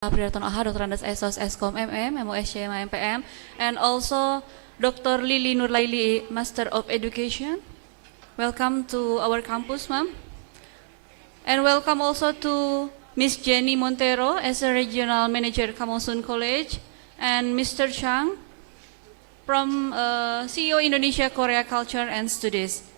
Priarton AHA, Dr. Andes SOS Eskom MM, MOSC MPM, and also Dr. Lili Nurlaili, Master of Education. Welcome to our campus, ma'am. And welcome also to Miss Jenny Montero as a Regional Manager, Kamosun College, and Mr. Chang from CEO Indonesia Korea Culture and Studies.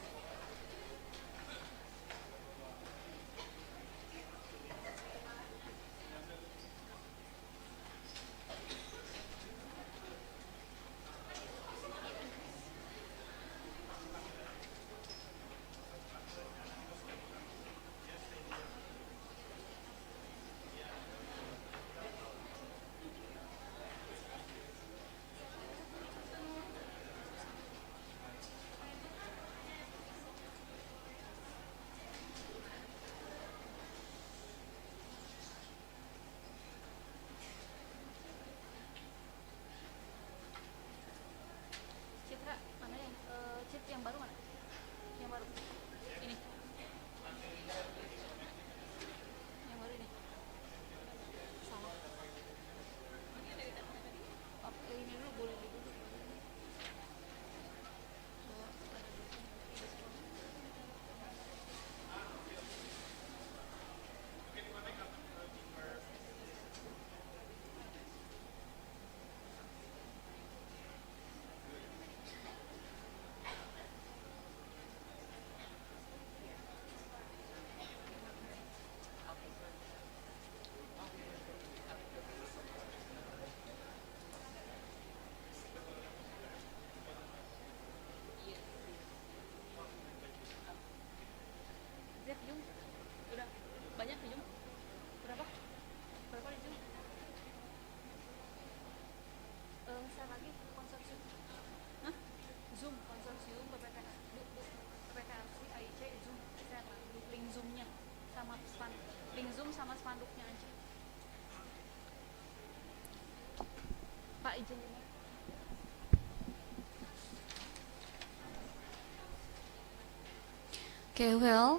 Okay, well,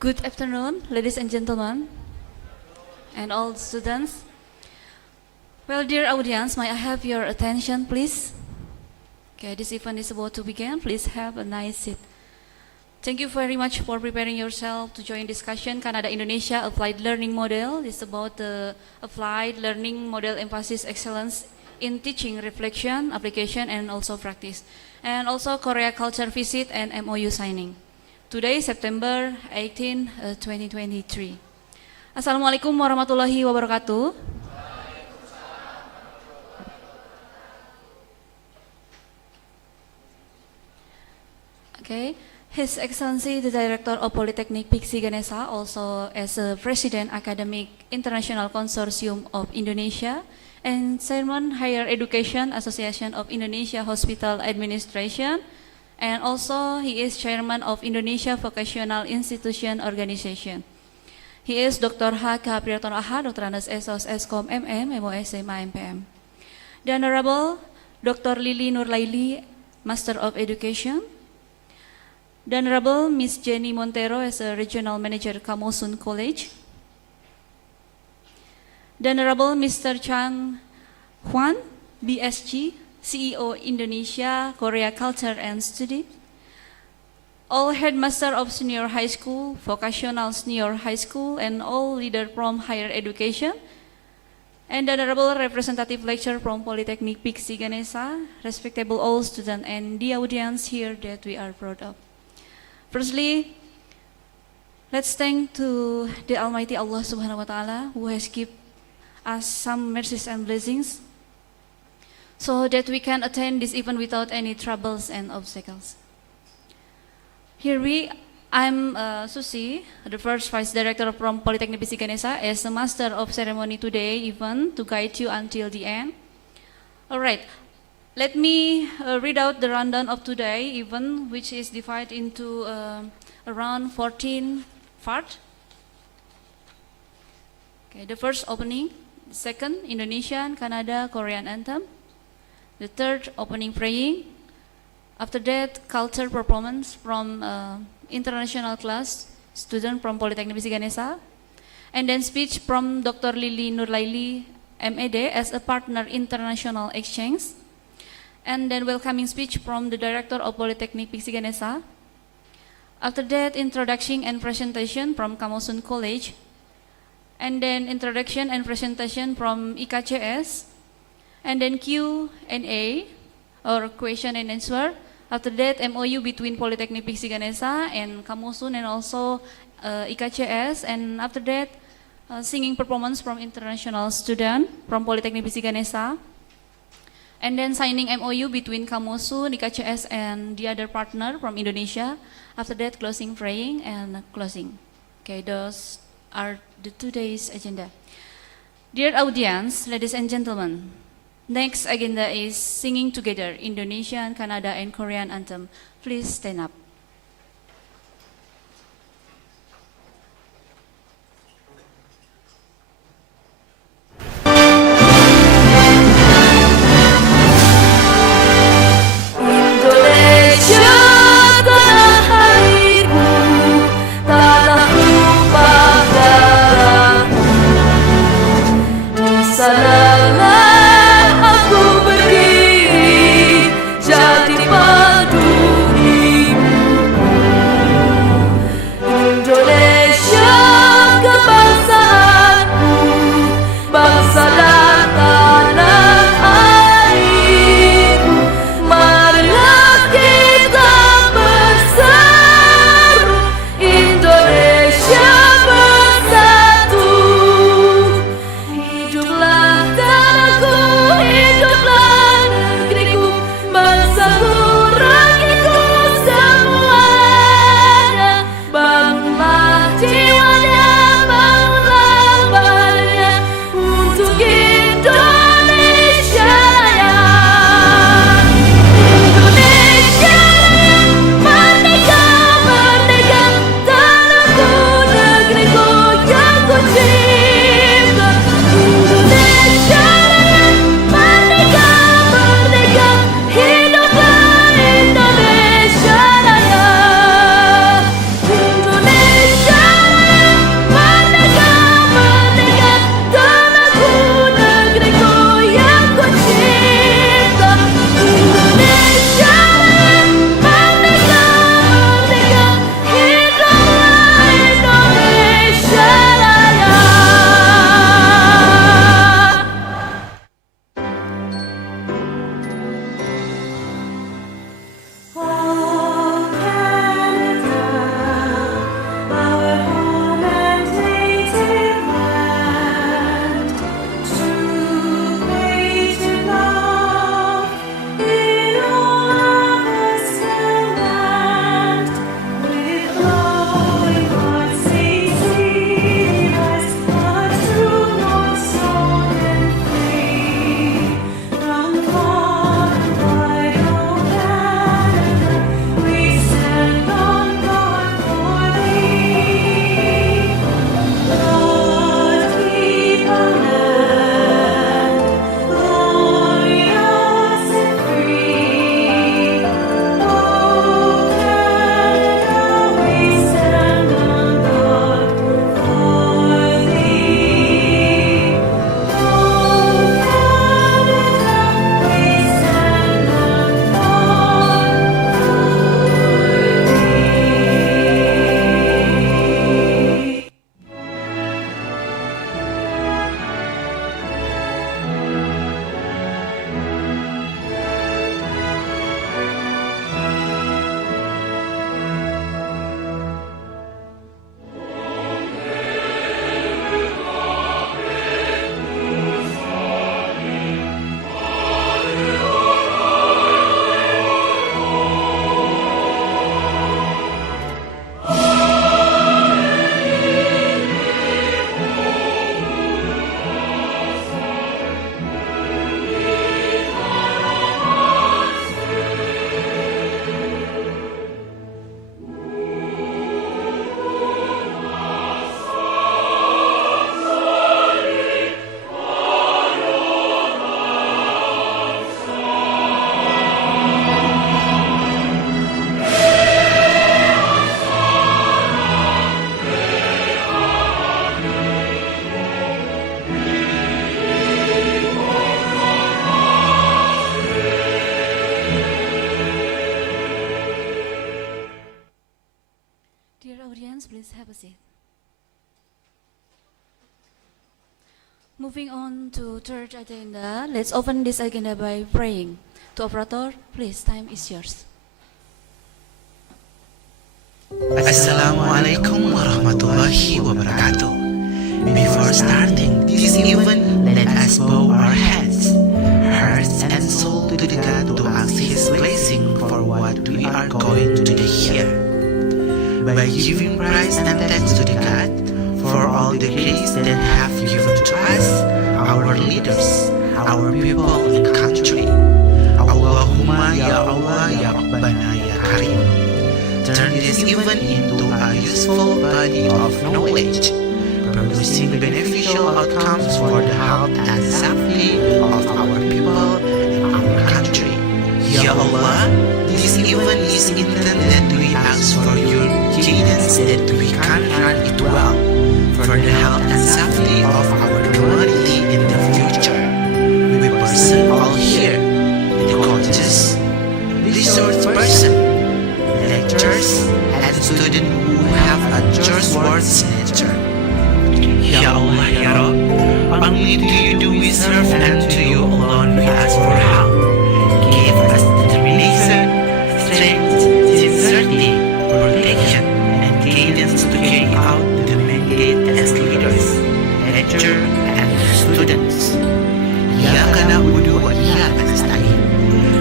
good afternoon, ladies and gentlemen, and all students. Well, dear audience, may I have your attention, please? Okay, this event is about to begin. Please have a nice seat. Thank you very much for preparing yourself to join discussion. Canada-Indonesia Applied Learning Model is about the applied learning model emphasis excellence in teaching, reflection, application, and also practice. And also Korea Culture Visit and MoU signing. Today, September 18, 2023. Assalamualaikum warahmatullahi wabarakatuh. Okay, His Excellency the Director of Politeknik Piksi Ganesha, also as a President Academic International Consortium of Indonesia and Chairman Higher Education Association of Indonesia Hospital Administration, and also he is Chairman of Indonesia Vocational Institution Organization. He is Dr. H. Priarton AHA, Dr. Andes SOS Eskom MM, MOSC MPM. The Honorable Dr. Lili Nurlaili, Master of Education. The Honorable Miss Jenny Montero as a Regional Manager, Kamosun College. The Honorable Mr. Chang Huan, BSG, CEO Indonesia Korea Culture and Study. All headmaster of senior high school, vocational senior high school, and all leader from higher education. And the Honorable Representative Lecturer from Politeknik Piksi Ganesha, respectable all students and the audience here that we are proud of. Firstly, let's thank to the Almighty Allah Subhanahu wa Ta'ala who has given us some mercies and blessings so that we can attend this event without any troubles and obstacles. I'm Susi, the first Vice Director from Politeknik Piksi Ganesha, as the Master of Ceremony today event to guide you until the end. Alright, let me read out the rundown of today event, which is divided into around 14 parts. Okay, the first opening, the second Indonesian, Canada, Korean anthem. The third, opening praying. After that, culture performance from international class student from Politeknik Piksi Ganesha. And then speech from Dr. Lili Nurlaili, MAD, as a partner international exchange. And then welcoming speech from the director of Politeknik Piksi Ganesha. After that, introduction and presentation from Kamosun College. And then introduction and presentation from IKCS. And then Q&A, or question and answer. After that, MoU between Politeknik Piksi Ganesha and Kamosun, and also IKCS. And after that, singing performance from international student from Politeknik Piksi Ganesha. And then signing MoU between Kamosun, IKCS, and the other partner from Indonesia. After that, closing praying and closing. Okay, those are the today's agenda. Dear audience, ladies and gentlemen, next agenda is singing together Indonesian, Kannada, and Korean anthem. Please stand up. Indonesia tanah airku, tanah tumpah darahku. Di sanalah aku berdiri, jadi pandu hidup. Moving on to third agenda, let's open this agenda by praying. To operator, please, time is yours. Assalamualaikum warahmatullahi wabarakatuh. Before starting this event, let us bow our heads, hearts and soul to the God to ask His blessing for what we are going to do here. By giving praise and thanks to the God for all the grace that have given to us, our leaders, our people and country. Allahumma ya Allah ya Rabbana ya Karim. Turn this event into a useful body of knowledge, producing beneficial outcomes for the health and safety of our people and our country. Ya Allah, this event is intended to we ask for your guidance that we can run it well, for the health and safety of our community in the future. We person all here, the coaches, resource person, lecturers, and students who have a trustworthy nature. Ya Allah, Ya Rabb, only to you do we serve and to you alone we ask for help. Give us determination, strength, sincerity, protection, and guidance to carry out the mandate as leaders, lecturers, and students. Iyyaka na'budu wa iyyaka nasta'in.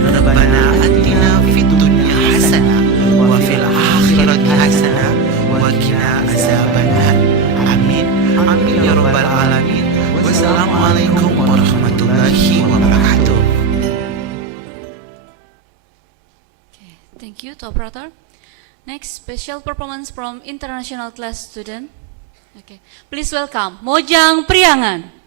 Rabbana atina fid dunya hasanah wa fil akhirati hasanah wa qina azabannar. Amin. Amin ya rabbal alamin. Wassalamualaikum warahmatullahi wabarakatuh. Okay, thank you to operator. Next, special performance from international class student. Okay, please welcome Mojang Priangan.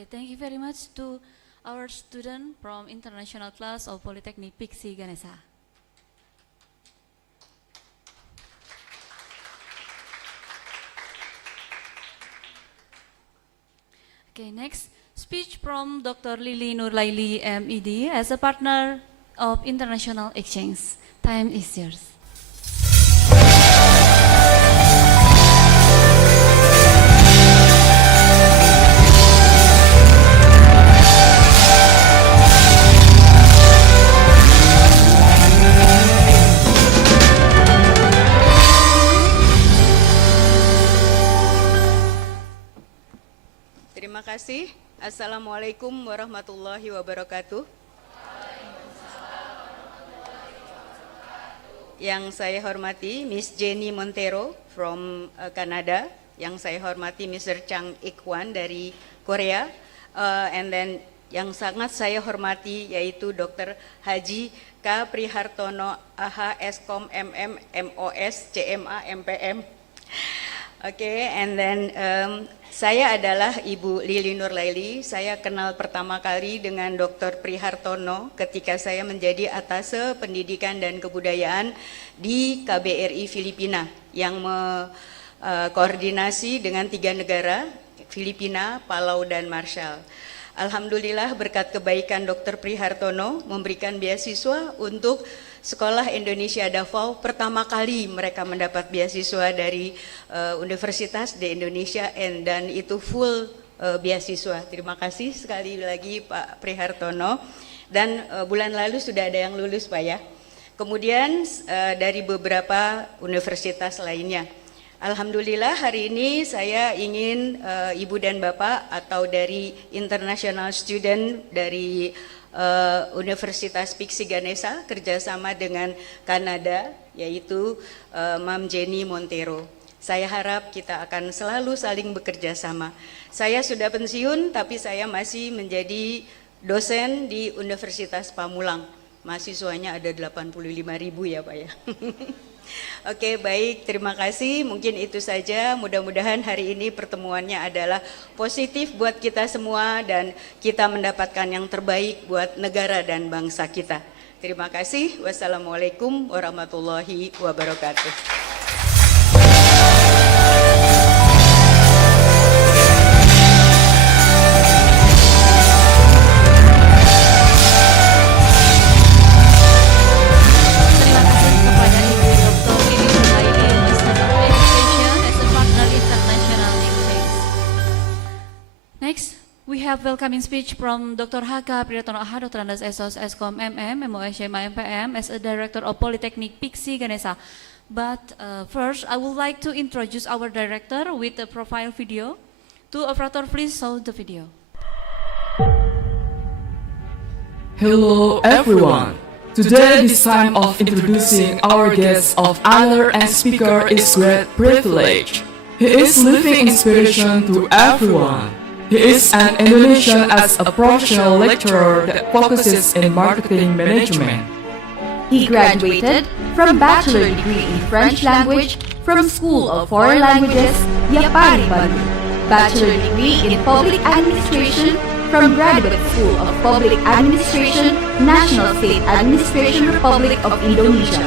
Okay, thank you very much to our student from international class of Politeknik Piksi Ganesha. Okay, next speech from Dr. Lili Nurlaili MED as a partner of international exchange. Time is yours. Terima kasih. Assalamualaikum warahmatullahi wabarakatuh. Yang saya hormati Miss Jenny Montero from Canada. Yang saya hormati Mr. Chang Ik-wan dari Korea. And then yang sangat saya hormati yaitu Dr. Haji K. Prihartono AH Eskom MM MOS CMA MPM. Oke, and then saya adalah Ibu Lili Nurlaili. Saya kenal pertama kali dengan Dr. Prihartono ketika saya menjadi atase pendidikan dan kebudayaan di KBRI Filipina yang koordinasi dengan 3 negara, Filipina, Palau, dan Marshall. Alhamdulillah berkat kebaikan Dr. Prihartono memberikan beasiswa untuk Sekolah Indonesia Davao. Pertama kali mereka mendapat beasiswa dari universitas di Indonesia dan itu full beasiswa. Terima kasih sekali lagi Pak Prihartono. Dan bulan lalu sudah ada yang lulus Pak ya. Kemudian dari beberapa universitas lainnya. Alhamdulillah hari ini saya ingin Ibu dan Bapak atau dari international student dari Universitas Piksi Ganesha kerjasama dengan Kanada yaitu Mam Jenny Montero. Saya harap kita akan selalu saling bekerja sama. Saya sudah pensiun tapi saya masih menjadi dosen di Universitas Pamulang. Mahasiswanya ada 85.000 ya Pak ya. Oke, baik, terima kasih. Mungkin itu saja. Mudah-mudahan hari ini pertemuannya adalah positif buat kita semua dan kita mendapatkan yang terbaik buat negara dan bangsa kita. Terima kasih. Wassalamualaikum warahmatullahi wabarakatuh. We have welcoming speech from Dr. H.K. Prihartono AH, Dr. Andas Esos Eskom MM, MOS CMA MPM as a Director of Politeknik Piksi Ganesha. But first, I would like to introduce our director with a profile video. To operator, please show the video. Hello everyone. Today, this time of introducing our guest of honor and speaker is great privilege. He is living inspiration to everyone. He is an Indonesian as a professional lecturer that focuses in marketing management. He graduated from bachelor degree in French language from School of Foreign Languages, Yapari, Bandung. Bachelor degree in public administration from Graduate School of Public Administration, National State Administration Republic of Indonesia.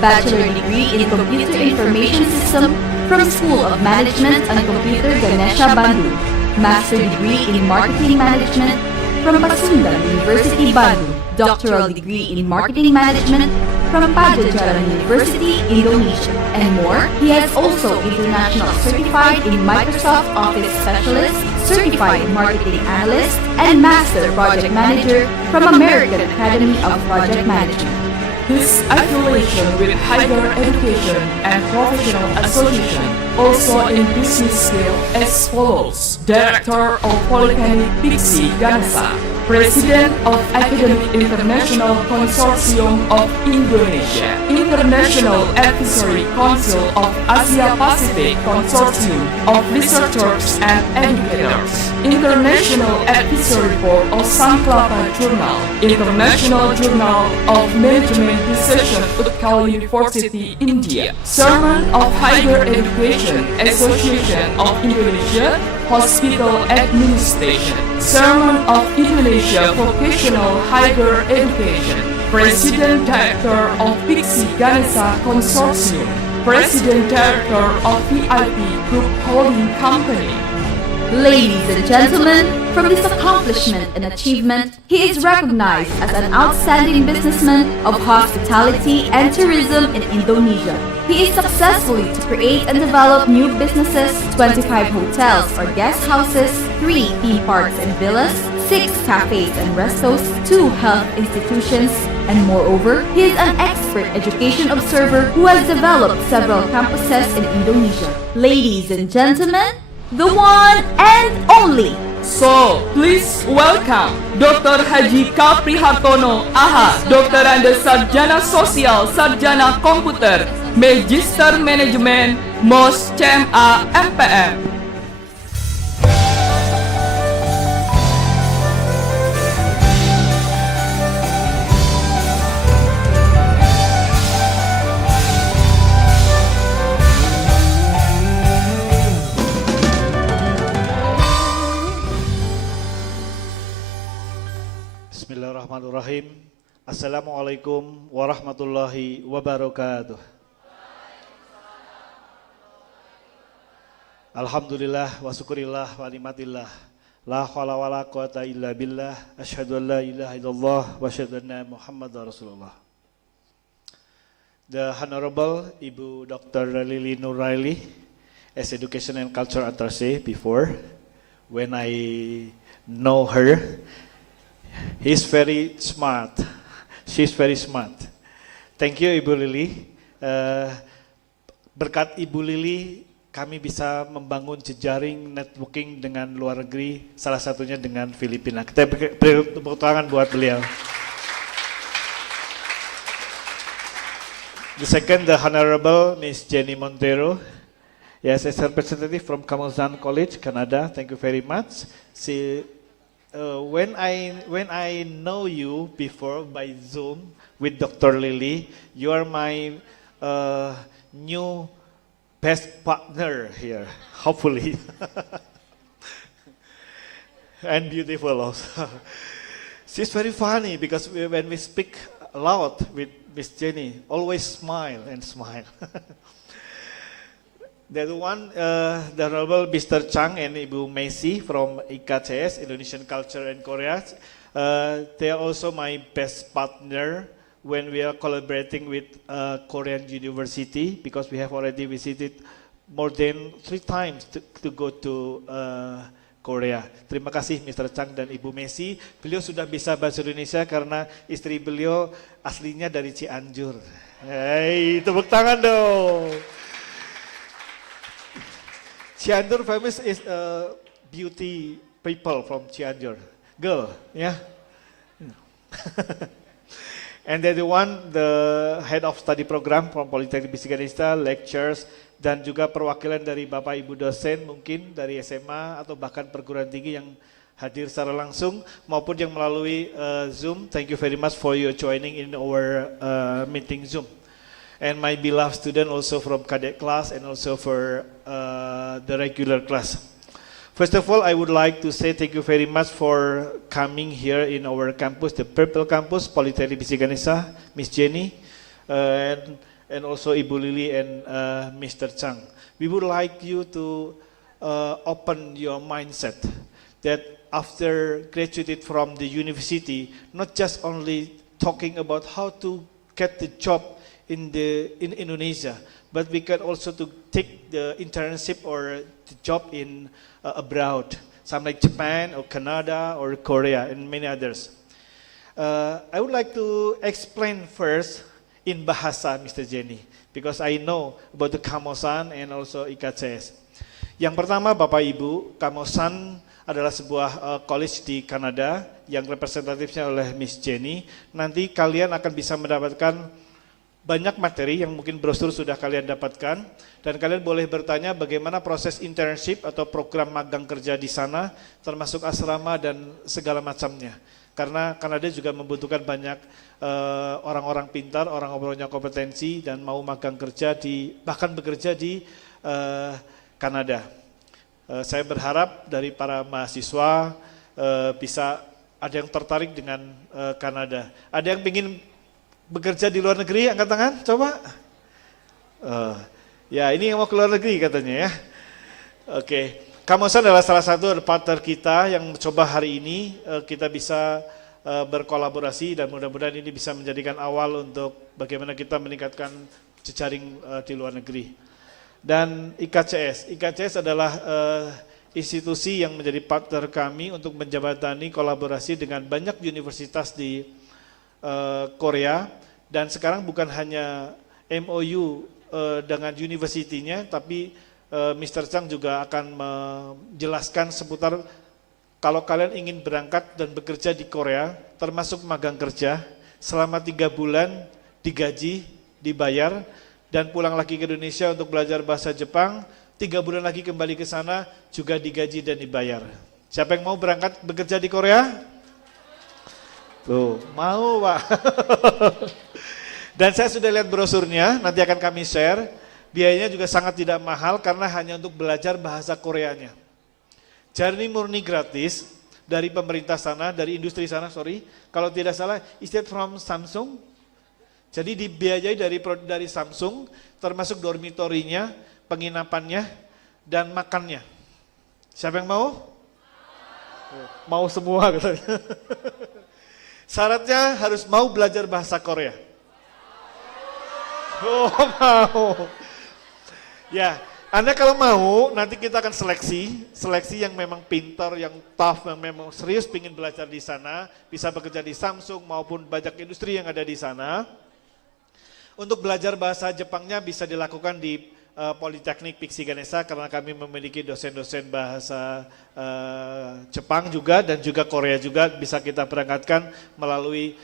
Bachelor degree in Computer Information System from School of Management and Computer Ganesha, Bandung. Master degree in Marketing Management from Pasundan University, Bandung. Doctoral degree in Marketing Management from Pajajaran University, Indonesia. And more, he has also international certified in Microsoft Office Specialist, certified marketing analyst, and master project manager from American Academy of Project Management. His affiliation with higher education and professional association also in business skill as follows: Director of Politeknik Piksi Ganesha, President of Academic International Consortium of Indonesia, International Advisory Council of Asia Pacific Consortium of Researchers and Educators, International Advisory Board of Sanklapa Journal, International Journal of Management Decision, Utkal University, India, Chairman of Higher Education Association of Indonesia, Hospital Administration, Chairman of Indonesia Vocational Higher Education, President Director of Piksi Ganesha Consortium, President Director of VIP Group Holding Company. Ladies and gentlemen, from his accomplishment and achievement, he is recognized as an outstanding businessman of hospitality and tourism in Indonesia. He is successfully to create and develop new businesses, 25 hotels or guest houses, 3 theme parks and villas, 6 cafes and restos, 2 health institutions, and moreover, he is an expert education observer who has developed several campuses in Indonesia. Ladies and gentlemen, the one and only. So, please welcome Dr. Haji K. Prihartono, AH, Dr. Anda Sarjana Sosial, Sarjana Komputer, Magister Manajemen, MOS CMA MPM. Bismillahirrahmanirrahim. Assalamualaikum warahmatullahi wabarakatuh. Alhamdulillah wa syukurillah wa nikmatillah. La haula wala quwata illa billah. Asyhadu an la ilaha illallah wa asyhadu anna Muhammadar Rasulullah. The Honorable Ibu Dr. Lili Nuraili, as Education and Culture Attaché before, when I know her, he's very smart. She's very smart. Thank you Ibu Lili. Berkat Ibu Lili, kami bisa membangun jejaring networking dengan luar negeri, salah satunya dengan Filipina. Kita beri tepuk tangan buat beliau. The second, the Honorable Miss Jenny Montero. Yes, as a representative from Kamozan College, Canada. Thank you very much. When I know you before by Zoom with Dr. Lily, you are my new best partner here, hopefully. And beautiful also. She's very funny because when we speak loud with Miss Jenny, always smile and smile. The one, the Honorable Mr. Chang and Ibu Messi from IKCS, Indonesian Culture and Korea. They are also my best partner when we are collaborating with Korean University, because we have already visited more than 3 times to go to Korea. Terima kasih Mr. Chang dan Ibu Messi. Beliau sudah bisa bahasa Indonesia karena istri beliau aslinya dari Cianjur. Hey, tepuk tangan dong. Cianjur famous is beauty people from Cianjur. Girl, yeah. And then the one, the head of study program from Politeknik Piksi Ganesha, lectures, dan juga perwakilan dari Bapak Ibu dosen mungkin dari SMA atau bahkan perguruan tinggi yang hadir secara langsung maupun yang melalui Zoom. Thank you very much for your joining in our meeting Zoom. And my beloved student also from cadet class and also for the regular class. First of all, I would like to say thank you very much for coming here in our campus, the Purple Campus, Politeknik Piksi Ganesha, Miss Jenny, and also Ibu Lili and Mr. Chang. We would like you to open your mindset that after graduated from the university, not just only talking about how to get the job in Indonesia, but we can also to take the internship or the job in abroad, some like Japan or Canada or Korea and many others. I would like to explain first in bahasa Mr. Jenny, because I know about the Kamosan and also IKCS. Yang pertama Bapak Ibu, Kamosan adalah sebuah college di Kanada yang representatifnya oleh Miss Jenny. Nanti kalian akan bisa mendapatkan banyak materi yang mungkin brosur sudah kalian dapatkan, dan kalian boleh bertanya bagaimana proses internship atau program magang kerja di sana, termasuk asrama dan segala macamnya. Karena Kanada juga membutuhkan banyak orang-orang pintar, orang-orang yang kompetensi dan mau magang kerja bahkan bekerja di Kanada. Saya berharap dari para mahasiswa bisa ada yang tertarik dengan Kanada. Ada yang ingin bekerja di luar negeri, angkat tangan, coba. Ya, ini yang mau ke luar negeri katanya ya. Oke, Kamosan adalah salah satu partner kita yang coba hari ini kita bisa berkolaborasi dan mudah-mudahan ini bisa menjadikan awal untuk bagaimana kita meningkatkan jejaring di luar negeri. Dan IKCS adalah institusi yang menjadi partner kami untuk menjembatani kolaborasi dengan banyak universitas di Korea, dan sekarang bukan hanya MoU dengan universitinya, tapi Mr. Chang juga akan menjelaskan seputar kalau kalian ingin berangkat dan bekerja di Korea, termasuk magang kerja, selama 3 bulan digaji, dibayar, dan pulang lagi ke Indonesia untuk belajar bahasa Jepang, 3 bulan lagi kembali ke sana juga digaji dan dibayar. Siapa yang mau berangkat bekerja di Korea? Tuh, mau Pak. Dan saya sudah lihat brosurnya, nanti akan kami share. Biayanya juga sangat tidak mahal karena hanya untuk belajar bahasa Koreanya. Jadi murni gratis dari pemerintah sana, dari industri sana, kalau tidak salah, is that from Samsung? Jadi dibiayai dari Samsung, termasuk dormitorinya, penginapannya, dan makannya. Siapa yang mau? Mau semua katanya. Syaratnya harus mau belajar bahasa Korea. Oh, mau. Ya, Anda kalau mau, nanti kita akan seleksi yang memang pintar, yang tough, yang memang serius ingin belajar di sana, bisa bekerja di Samsung maupun banyak industri yang ada di sana. Untuk belajar bahasa Jepangnya bisa dilakukan di Politeknik Piksi Ganesha karena kami memiliki dosen-dosen bahasa Jepang juga dan juga Korea juga bisa kita berangkatkan melalui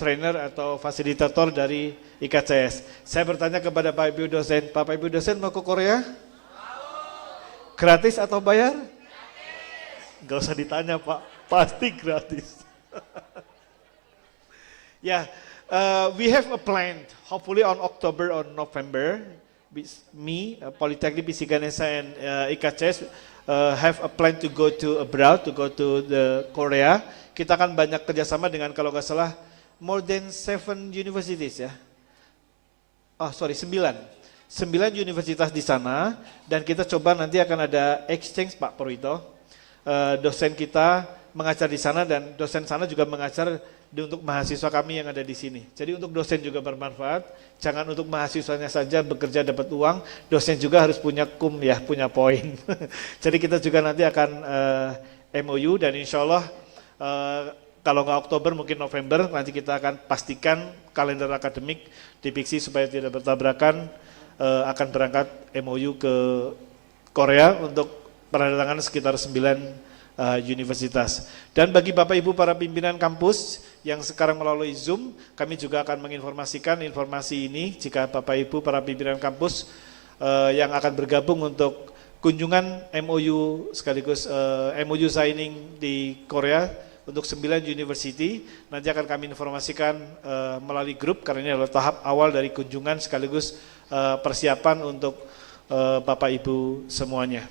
trainer atau fasilitator dari IKCS. Saya bertanya kepada Pak Ibu dosen, Bapak Ibu dosen mau ke Korea? Gratis atau bayar? Gratis. Gak usah ditanya Pak, pasti gratis. Ya, we have a plan, hopefully on October or November. Me, Politeknik Piksi Ganesha and IKCS have a plan to go to abroad, to go to the Korea. Kita akan banyak kerjasama dengan kalau nggak salah more than 7 universities ya. Oh sorry 9 universitas di sana dan kita coba nanti akan ada exchange Pak Purwito. Dosen kita mengajar di sana dan dosen sana juga mengajar untuk mahasiswa kami yang ada di sini. Jadi untuk dosen juga bermanfaat, jangan untuk mahasiswanya saja bekerja dapat uang, dosen juga harus punya ya, punya poin. Jadi kita juga nanti akan MoU dan insya Allah kalau nggak Oktober mungkin November nanti kita akan pastikan kalender akademik di Piksi supaya tidak bertabrakan akan berangkat MoU ke Korea untuk penandatanganan sekitar 9 universitas. Dan bagi Bapak Ibu para pimpinan kampus yang sekarang melalui Zoom, kami juga akan menginformasikan informasi ini jika Bapak Ibu para pimpinan kampus yang akan bergabung untuk kunjungan MoU sekaligus MoU signing di Korea untuk 9 university, nanti akan kami informasikan melalui grup karena ini adalah tahap awal dari kunjungan sekaligus persiapan untuk Bapak Ibu semuanya.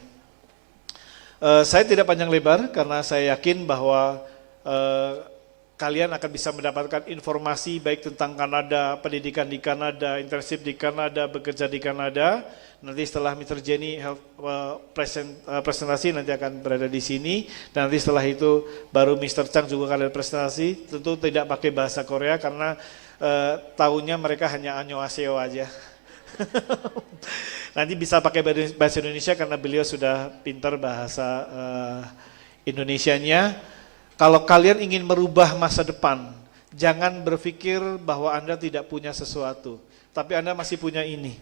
Saya tidak panjang lebar karena saya yakin bahwa kalian akan bisa mendapatkan informasi baik tentang Kanada, pendidikan di Kanada, internship di Kanada, bekerja di Kanada. Nanti setelah Mr. Jenny presentasi nanti akan berada di sini. Dan nanti setelah itu baru Mr. Chang juga kalian presentasi. Tentu tidak pakai bahasa Korea karena tahunya mereka hanya annyeonghaseyo aja. Nanti bisa pakai bahasa Indonesia karena beliau sudah pintar bahasa Indonesianya. Kalau kalian ingin merubah masa depan, jangan berpikir bahwa Anda tidak punya sesuatu, tapi Anda masih punya ini,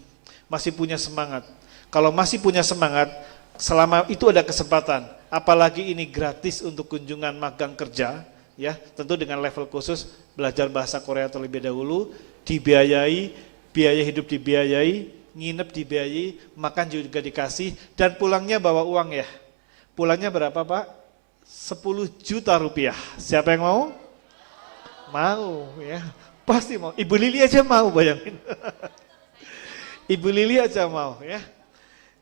masih punya semangat. Kalau masih punya semangat, selama itu ada kesempatan, apalagi ini gratis untuk kunjungan magang kerja, ya tentu dengan level khusus belajar bahasa Korea terlebih dahulu, dibiayai, biaya hidup dibiayai, nginep dibiayai, makan juga dikasih, dan pulangnya bawa uang ya. Pulangnya berapa Pak? 10 juta rupiah. Siapa yang mau? Mau ya, pasti mau. Ibu Lili aja mau, bayangin. Ibu Lili aja mau ya.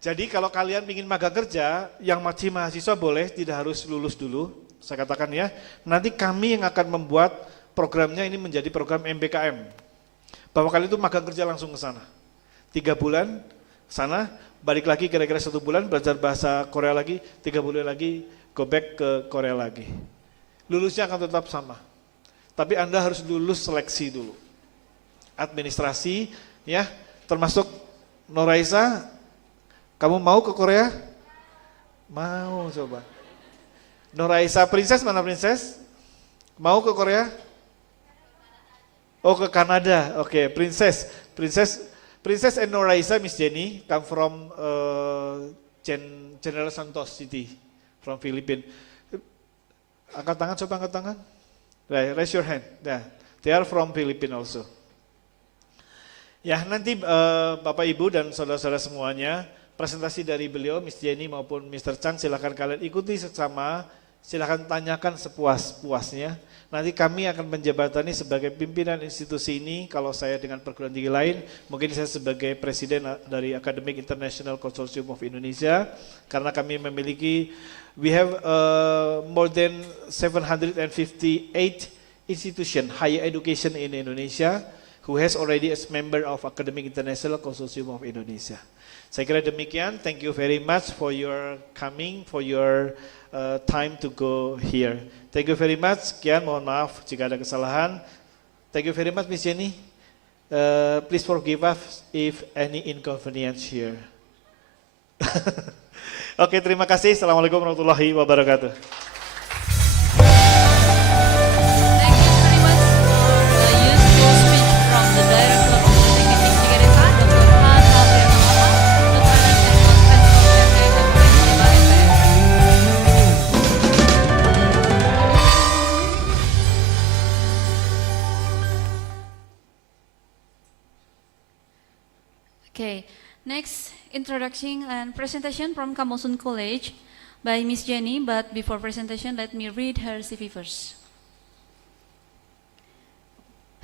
Jadi kalau kalian ingin magang kerja, yang masih mahasiswa boleh, tidak harus lulus dulu. Saya katakan ya, nanti kami yang akan membuat programnya ini menjadi program MBKM. Bahwa kalian itu magang kerja langsung ke sana. 3 bulan sana, balik lagi kira-kira 1 bulan, belajar bahasa Korea lagi, 3 bulan lagi, go back ke Korea lagi. Lulusnya akan tetap sama. Tapi Anda harus lulus seleksi dulu. Administrasi, ya, termasuk Noraisa, kamu mau ke Korea? Mau coba. Noraisa Princess, mana Princess? Mau ke Korea? Oh, ke Kanada. Oke, Princess and Noraisa, Miss Jenny, come from General Santos City, from Philippines. Angkat tangan, coba angkat tangan. Raise your hand. Yeah, they are from Philippines also. Ya, nanti Bapak Ibu dan saudara-saudara semuanya, presentasi dari beliau, Miss Jenny maupun Mr. Chang, silakan kalian ikuti seksama, silakan tanyakan sepuas-puasnya. Nanti kami akan menjabatani sebagai pimpinan institusi ini, kalau saya dengan perguruan tinggi lain, mungkin saya sebagai presiden dari Academic International Consortium of Indonesia, karena kami memiliki, we have more than 758 institution higher education in Indonesia, who has already as member of Academic International Consortium of Indonesia. Saya kira demikian, thank you very much for your coming, for your time to go here. Thank you very much, sekian, mohon maaf jika ada kesalahan. Thank you very much Miss Jenny, please forgive us if any inconvenience here. Oke, terima kasih, Assalamualaikum warahmatullahi wabarakatuh. Okay, next introduction and presentation from Kamosun College by Miss Jenny, but before presentation let me read her CV first.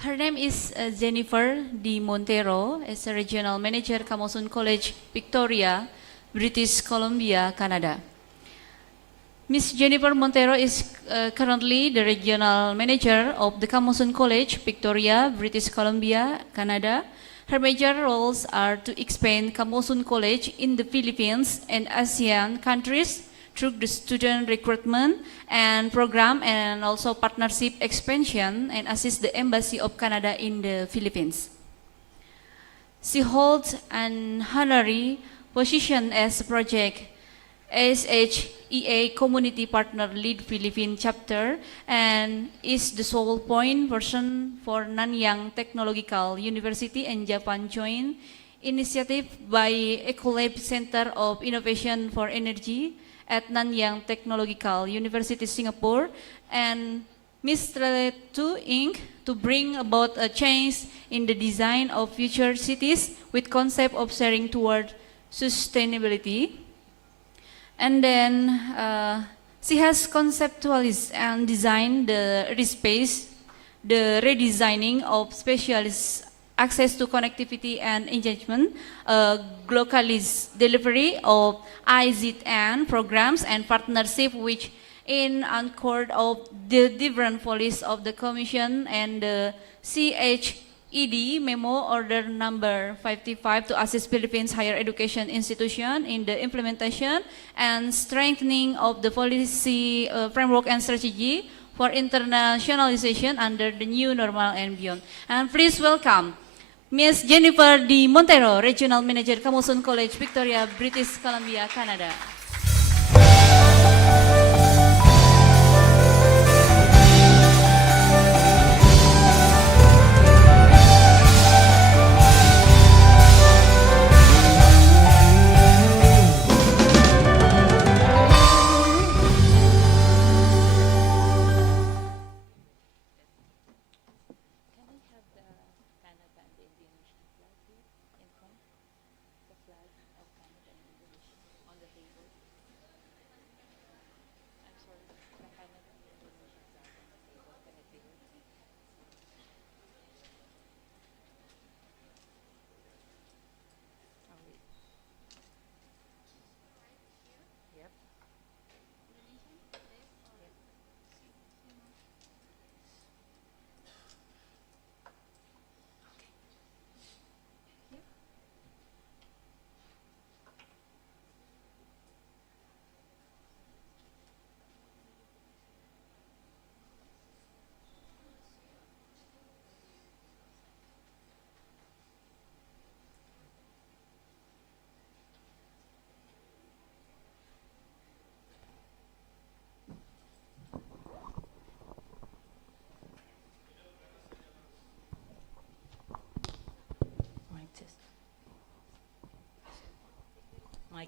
Her name is Jennifer D. Montero, as a Regional Manager, Kamosun College, Victoria, British Columbia, Canada. Miss Jennifer Montero is currently the Regional Manager of the Kamosun College, Victoria, British Columbia, Canada. Her major roles are to expand Kamosun College in the Philippines and ASEAN countries through the student recruitment and program, and also partnership expansion, and assist the Embassy of Canada in the Philippines. She holds an honorary position as Project SHEA Community Partner Lead Philippine Chapter, and is the sole point person for Nanyang Technological University and Japan Joint Initiative by Ecolab Center of Innovation for Energy at Nanyang Technological University, Singapore, and Mr. 2 Inc. to bring about a change in the design of future cities with concept of sharing toward sustainability. And then she has conceptualized and designed the space, the redesigning of specialist access to connectivity and engagement, localized delivery of IZN programs and partnership which in accord of the different policies of the Commission and the CHED Memo Order Number 55 to assist Philippines higher education institution in the implementation and strengthening of the policy framework and strategy for internationalization under the new normal and beyond. And please welcome Ms. Jennifer D. Montero, Regional Manager, Kamosun College, Victoria, British Columbia, Canada.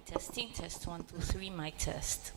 Mic testing, test 1, 2, 3, mic test.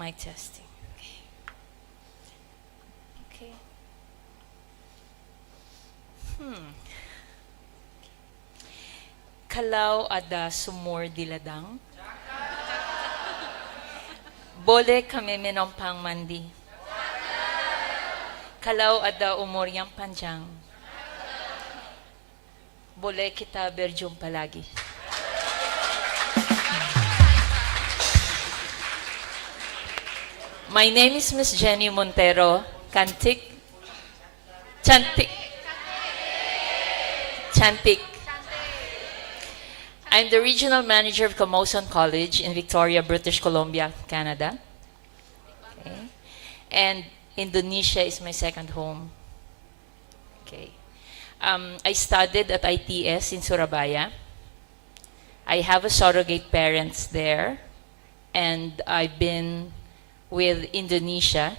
Mic testing. Okay. Kalau ada sumur diladang. Boleh kami menompang mandi. Kalau ada umur yang panjang. Boleh kita berjumpa lagi. My name is Miss Jenny Montero, Cantik. I'm the regional manager of Camosun College in Victoria, British Columbia, Canada. Okay. And Indonesia is my second home. Okay. I studied at ITS in Surabaya. I have a surrogate parents there, and I've been with Indonesia,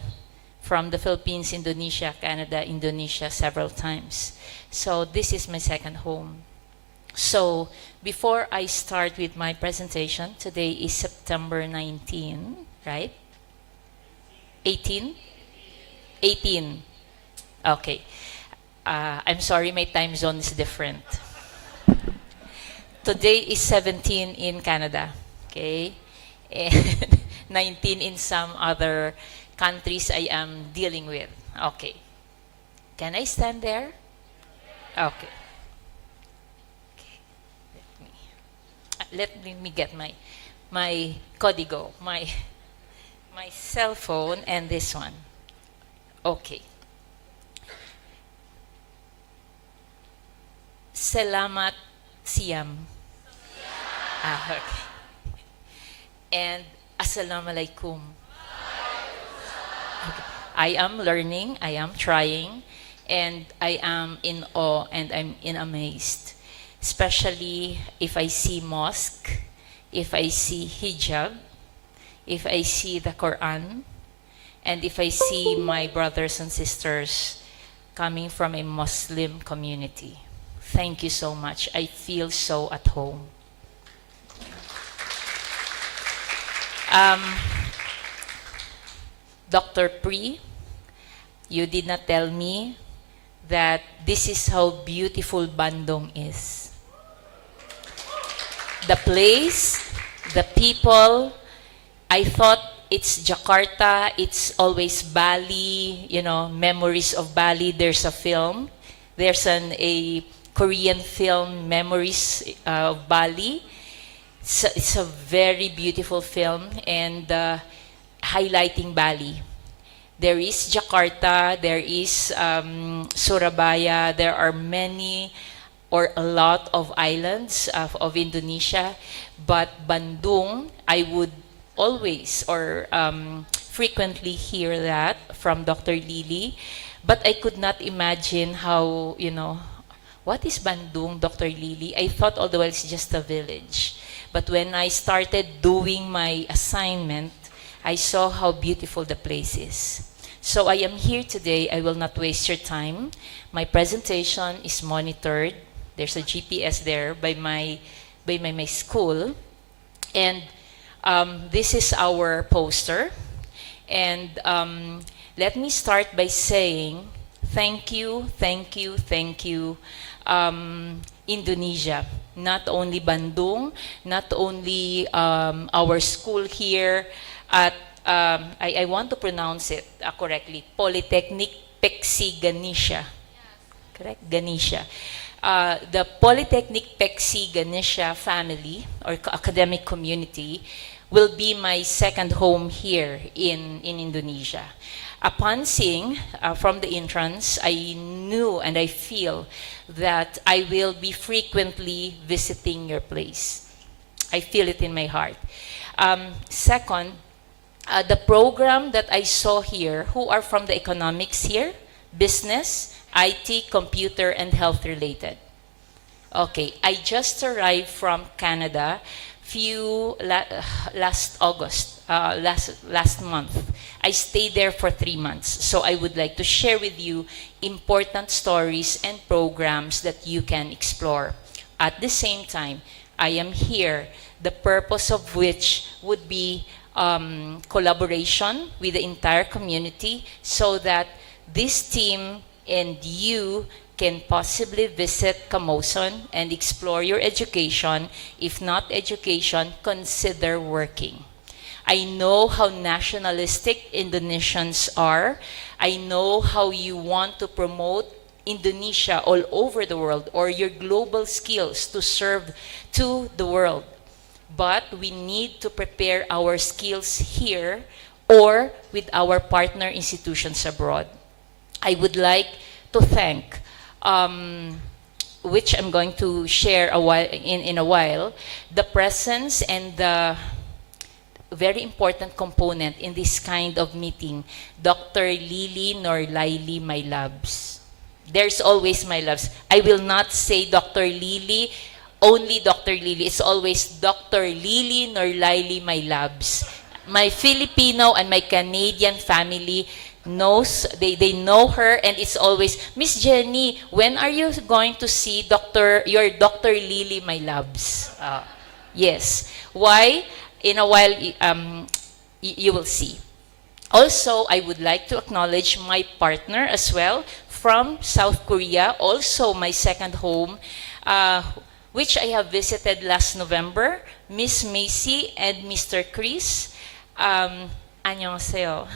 from the Philippines, Indonesia, Canada, Indonesia several times. So this is my second home. So before I start with my presentation, today is September 19, right? 18? 18. Okay. I'm sorry, my time zone is different. Today is 17 in Canada, okay? And 19 in some other countries I am dealing with. Okay. Can I stand there? Okay. Let me get my código, my cell phone, and this one. Okay. Salamat siam. Okay. And Assalamualaikum. Okay. I am learning, I am trying, and I am in awe and I'm in amazed. Especially if I see mosque, if I see hijab, if I see the Quran, and if I see my brothers and sisters coming from a Muslim community. Thank you so much. I feel so at home. Dr. Pri, you did not tell me that this is how beautiful Bandung is. The place, the people, I thought it's Jakarta, it's always Bali, you know, memories of Bali. There's a film, there's a Korean film, Memories of Bali. It's a very beautiful film and highlighting Bali. There is Jakarta, there is Surabaya, there are many or a lot of islands of Indonesia, but Bandung, I would always or frequently hear that from Dr. Lily, but I could not imagine how, you know, what is Bandung, Dr. Lily? I thought all the while it's just a village. But when I started doing my assignment, I saw how beautiful the place is. So I am here today. I will not waste your time. My presentation is monitored. There's a GPS there by my school. And this is our poster. And let me start by saying thank you, thank you, thank you, Indonesia. Not only Bandung, not only our school here at, I want to pronounce it correctly, Politeknik Piksi Ganesha. Correct? Ganesha. The Politeknik Piksi Ganesha family or academic community will be my second home here in Indonesia. Upon seeing from the entrance, I knew and I feel that I will be frequently visiting your place. I feel it in my heart. Second, the program that I saw here, who are from the economics here, business, IT, computer, and health related. Okay, I just arrived from Canada last August, last month. I stayed there for 3 months. So I would like to share with you important stories and programs that you can explore. At the same time, I am here, the purpose of which would be collaboration with the entire community so that this team and you can possibly visit Camosun and explore your education. If not education, consider working. I know how nationalistic Indonesians are. I know how you want to promote Indonesia all over the world, or your global skills to serve to the world. But we need to prepare our skills here or with our partner institutions abroad. I would like to thank, which I'm going to share in a while, the presence and the very important component in this kind of meeting, Dr. Lily nor Laili, my loves. There's always my loves. I will not say Dr. Lily, only Dr. Lily. It's always Dr. Lily nor Laili, my loves. My Filipino and my Canadian family knows, they know her, and it's always, Miss Jenny, when are you going to see your Dr. Lily, my loves? Yes. Why? In a while, you will see. Also, I would like to acknowledge my partner as well from South Korea, also my second home, which I have visited last November, Miss Macy and Mr. Chris. 안녕하세요.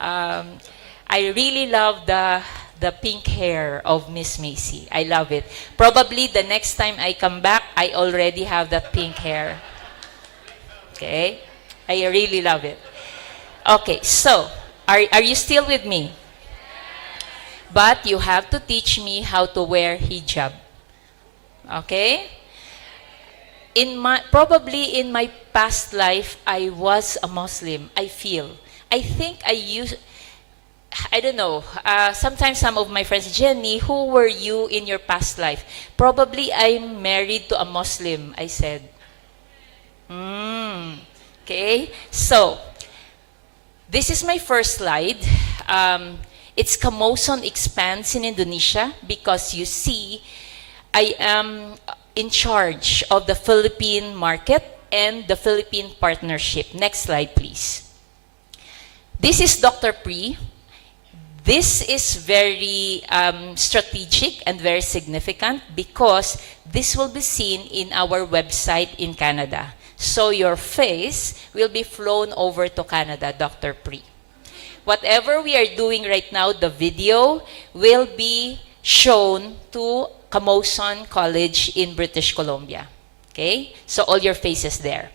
I really love the pink hair of Miss Macy. I love it. Probably the next time I come back, I already have that pink hair. Okay? I really love it. Okay, so, are you still with me? But you have to teach me how to wear hijab. Okay? Probably in my past life, I was a Muslim, I feel. I think I don't know, sometimes some of my friends, Jenny, who were you in your past life? Probably I'm married to a Muslim, I said. Okay, so, this is my first slide. It's Camosun expands in Indonesia because you see, I am in charge of the Philippine market and the Philippine partnership. Next slide, please. This is Dr. Pri. This is very strategic and very significant because this will be seen in our website in Canada. So your face will be flown over to Canada, Dr. Pri. Whatever we are doing right now, the video will be shown to Camosun College in British Columbia. Okay? So all your faces there.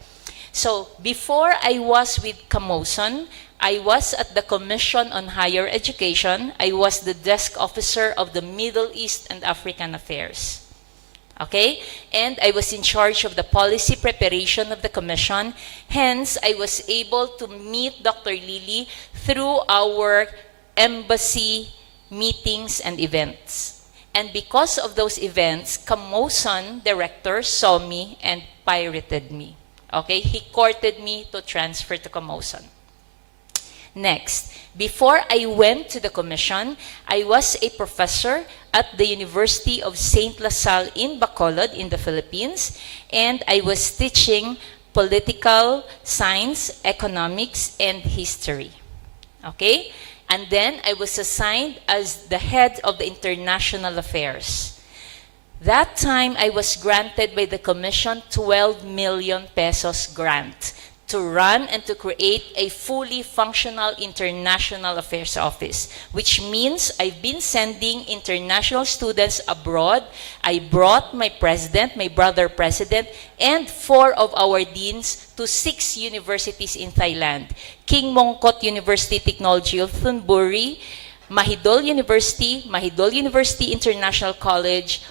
So before I was with Camosun, I was at the Commission on Higher Education. I was the desk officer of the Middle East and African Affairs. Okay? And I was in charge of the policy preparation of the commission. Hence, I was able to meet Dr. Lily through our embassy meetings and events. And because of those events, Camosun director saw me and pirated me. Okay? He courted me to transfer to Camosun. Next, before I went to the commission, I was a professor at the University of St. LaSalle in Bacolod in the Philippines, and I was teaching political science, economics, and history. Okay? And then I was assigned as the head of the international affairs. That time, I was granted by the commission 12 million pesos grant to run and to create a fully functional international affairs office, which means I've been sending international students abroad. I brought my president, my brother president, and 4 of our deans to 6 universities in Thailand. King Mongkut University Technology of Thunburi, Mahidol University International College,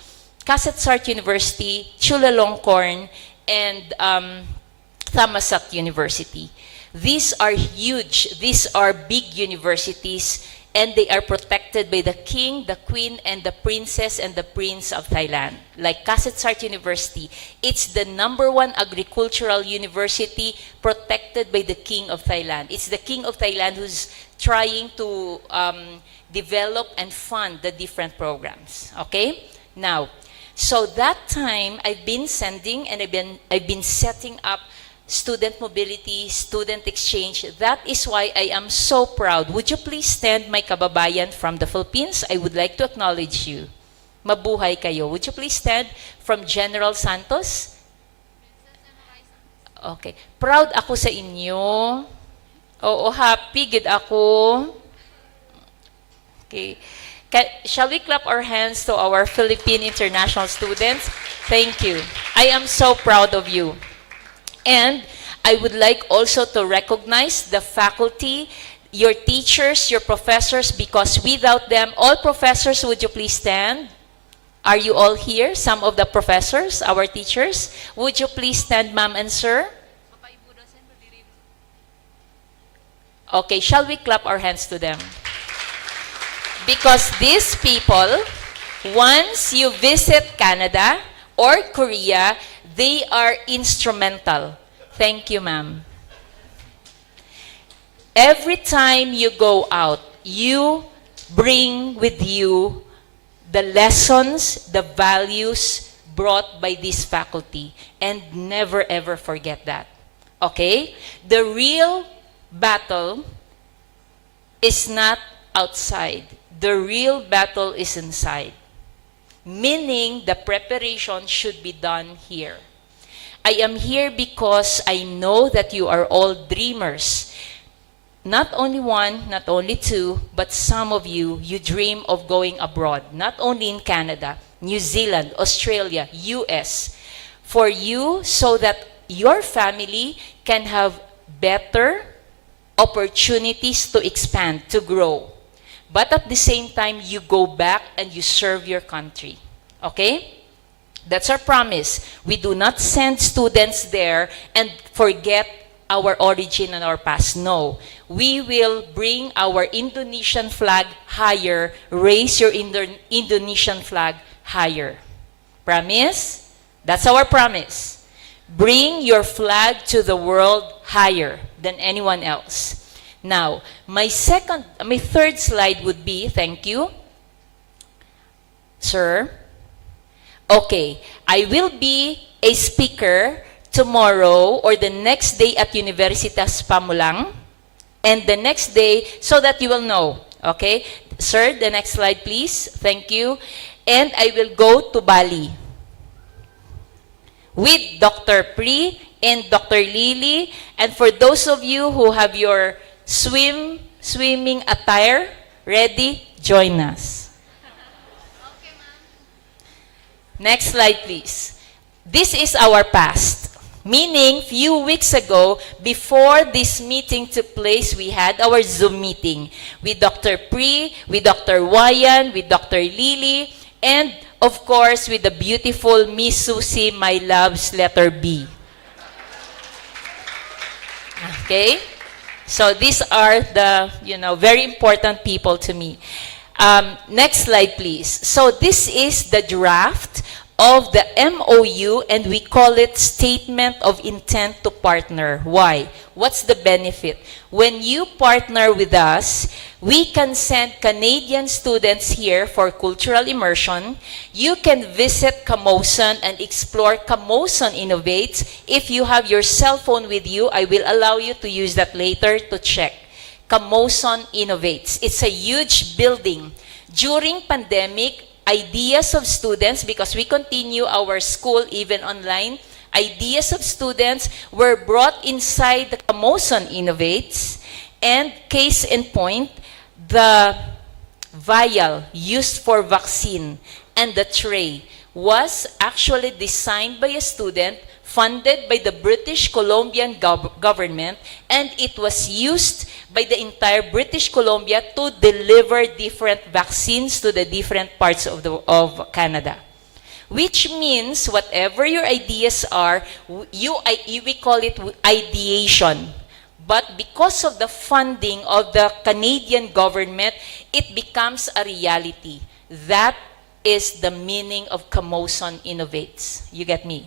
Kasetsart University, Chulalongkorn, and Thammasat University. These are huge, these are big universities, and they are protected by the king, the queen, and the princess and the prince of Thailand. Like Kasetsart University, it's the #1 agricultural university protected by the king of Thailand. It's the king of Thailand who's trying to develop and fund the different programs. Okay? Now, so that time I've been sending and I've been setting up student mobility, student exchange. That is why I am so proud. Would you please stand, my kababayan from the Philippines? I would like to acknowledge you. Mabuhay kayo. Would you please stand from General Santos? Okay. Proud ako sa inyo. Oo, happy gid ako. Okay. Shall we clap our hands to our Philippine international students? Thank you. I am so proud of you. And I would like also to recognize the faculty, your teachers, your professors, because without them, all professors, would you please stand? Are you all here? Some of the professors, our teachers. Would you please stand, ma'am and sir? Okay, shall we clap our hands to them? Because these people, once you visit Canada or Korea, they are instrumental. Thank you, ma'am. Every time you go out, you bring with you the lessons, the values brought by this faculty, and never ever forget that. Okay? The real battle is not outside. The real battle is inside. Meaning the preparation should be done here. I am here because I know that you are all dreamers. Not only one, not only two, but some of you, you dream of going abroad. Not only in Canada, New Zealand, Australia, US. For you, so that your family can have better opportunities to expand, to grow. But at the same time, you go back and you serve your country. Okay? That's our promise. We do not send students there and forget our origin and our past. No. We will bring our Indonesian flag higher, raise your Indonesian flag higher. Promise? That's our promise. Bring your flag to the world higher than anyone else. Now, my third slide would be, thank you, sir. Okay, I will be a speaker tomorrow or the next day at Universitas Pamulang, and the next day, so that you will know. Okay, sir, the next slide, please. Thank you. And I will go to Bali with Dr. Pri and Dr. Lily. And for those of you who have your swimming attire ready, join us. Next slide, please. This is our past. Meaning, few weeks ago, before this meeting took place, we had our Zoom meeting with Dr. Pri, with Dr. Wayan, with Dr. Lily, and of course, with the beautiful Miss Susie, my love's letter B. Okay? So these are the, very important people to me. Next slide, please. So this is the draft of the MoU, and we call it Statement of Intent to Partner. Why? What's the benefit? When you partner with us, we can send Canadian students here for cultural immersion. You can visit Camosun and explore Camosun Innovates. If you have your cell phone with you, I will allow you to use that later to check. Camosun Innovates. It's a huge building. During pandemic, ideas of students, because we continue our school even online, ideas of students were brought inside the Camosun Innovates, and case in point, the vial used for vaccine and the tray was actually designed by a student, funded by the British Columbian government, and it was used by the entire British Columbia to deliver different vaccines to the different parts of Canada. which means whatever your ideas are, we call it ideation. But because of the funding of the Canadian government, it becomes a reality. That is the meaning of Camoson Innovates. You get me?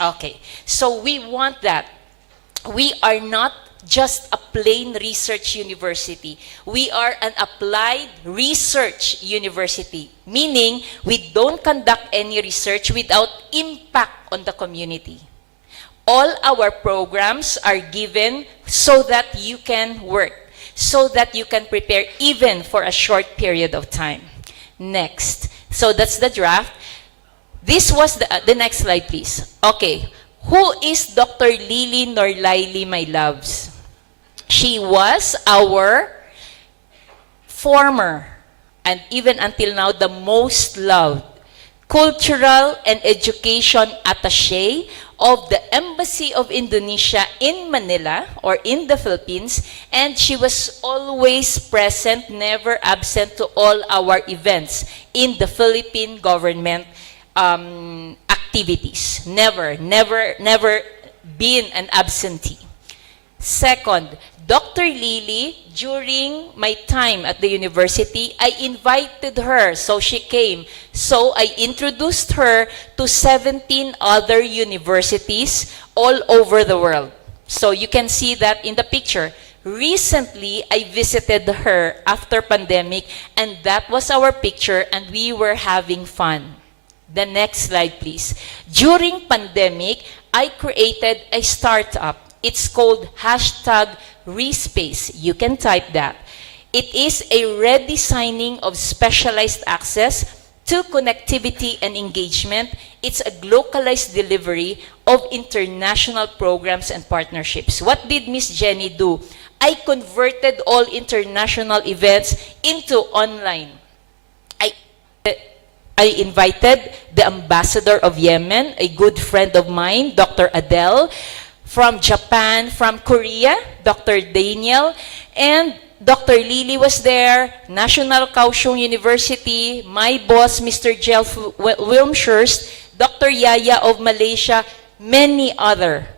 Okay, so we want that. We are not just a plain research university. We are an applied research university, meaning we don't conduct any research without impact on the community. All our programs are given so that you can work, so that you can prepare even for a short period of time. Next. So that's the draft. This was the next slide, please. Okay. Who is Dr. Lily Norlaili, my loves? She was our former, and even until now, the most loved cultural and education attaché of the Embassy of Indonesia in Manila, or in the Philippines, and she was always present, never absent to all our events in the Philippine government activities. Never been an absentee. Second, Dr. Lily, during my time at the university, I invited her, so she came. So I introduced her to 17 other universities all over the world. So you can see that in the picture. Recently, I visited her after pandemic, and that was our picture, and we were having fun. The next slide, please. During pandemic, I created a startup. It's called #Respace. You can type that. It is a redesigning of specialized access to connectivity and engagement. It's a localized delivery of international programs and partnerships. What did Miss Jenny do? I converted all international events into online. I invited the ambassador of Yemen, a good friend of mine, Dr. Adele, from Japan, from Korea, Dr. Daniel, and Dr. Lily was there, National Kaohsiung University, my boss, Mr. Jelf Wilmshurst, Dr. Yaya of Malaysia, many other.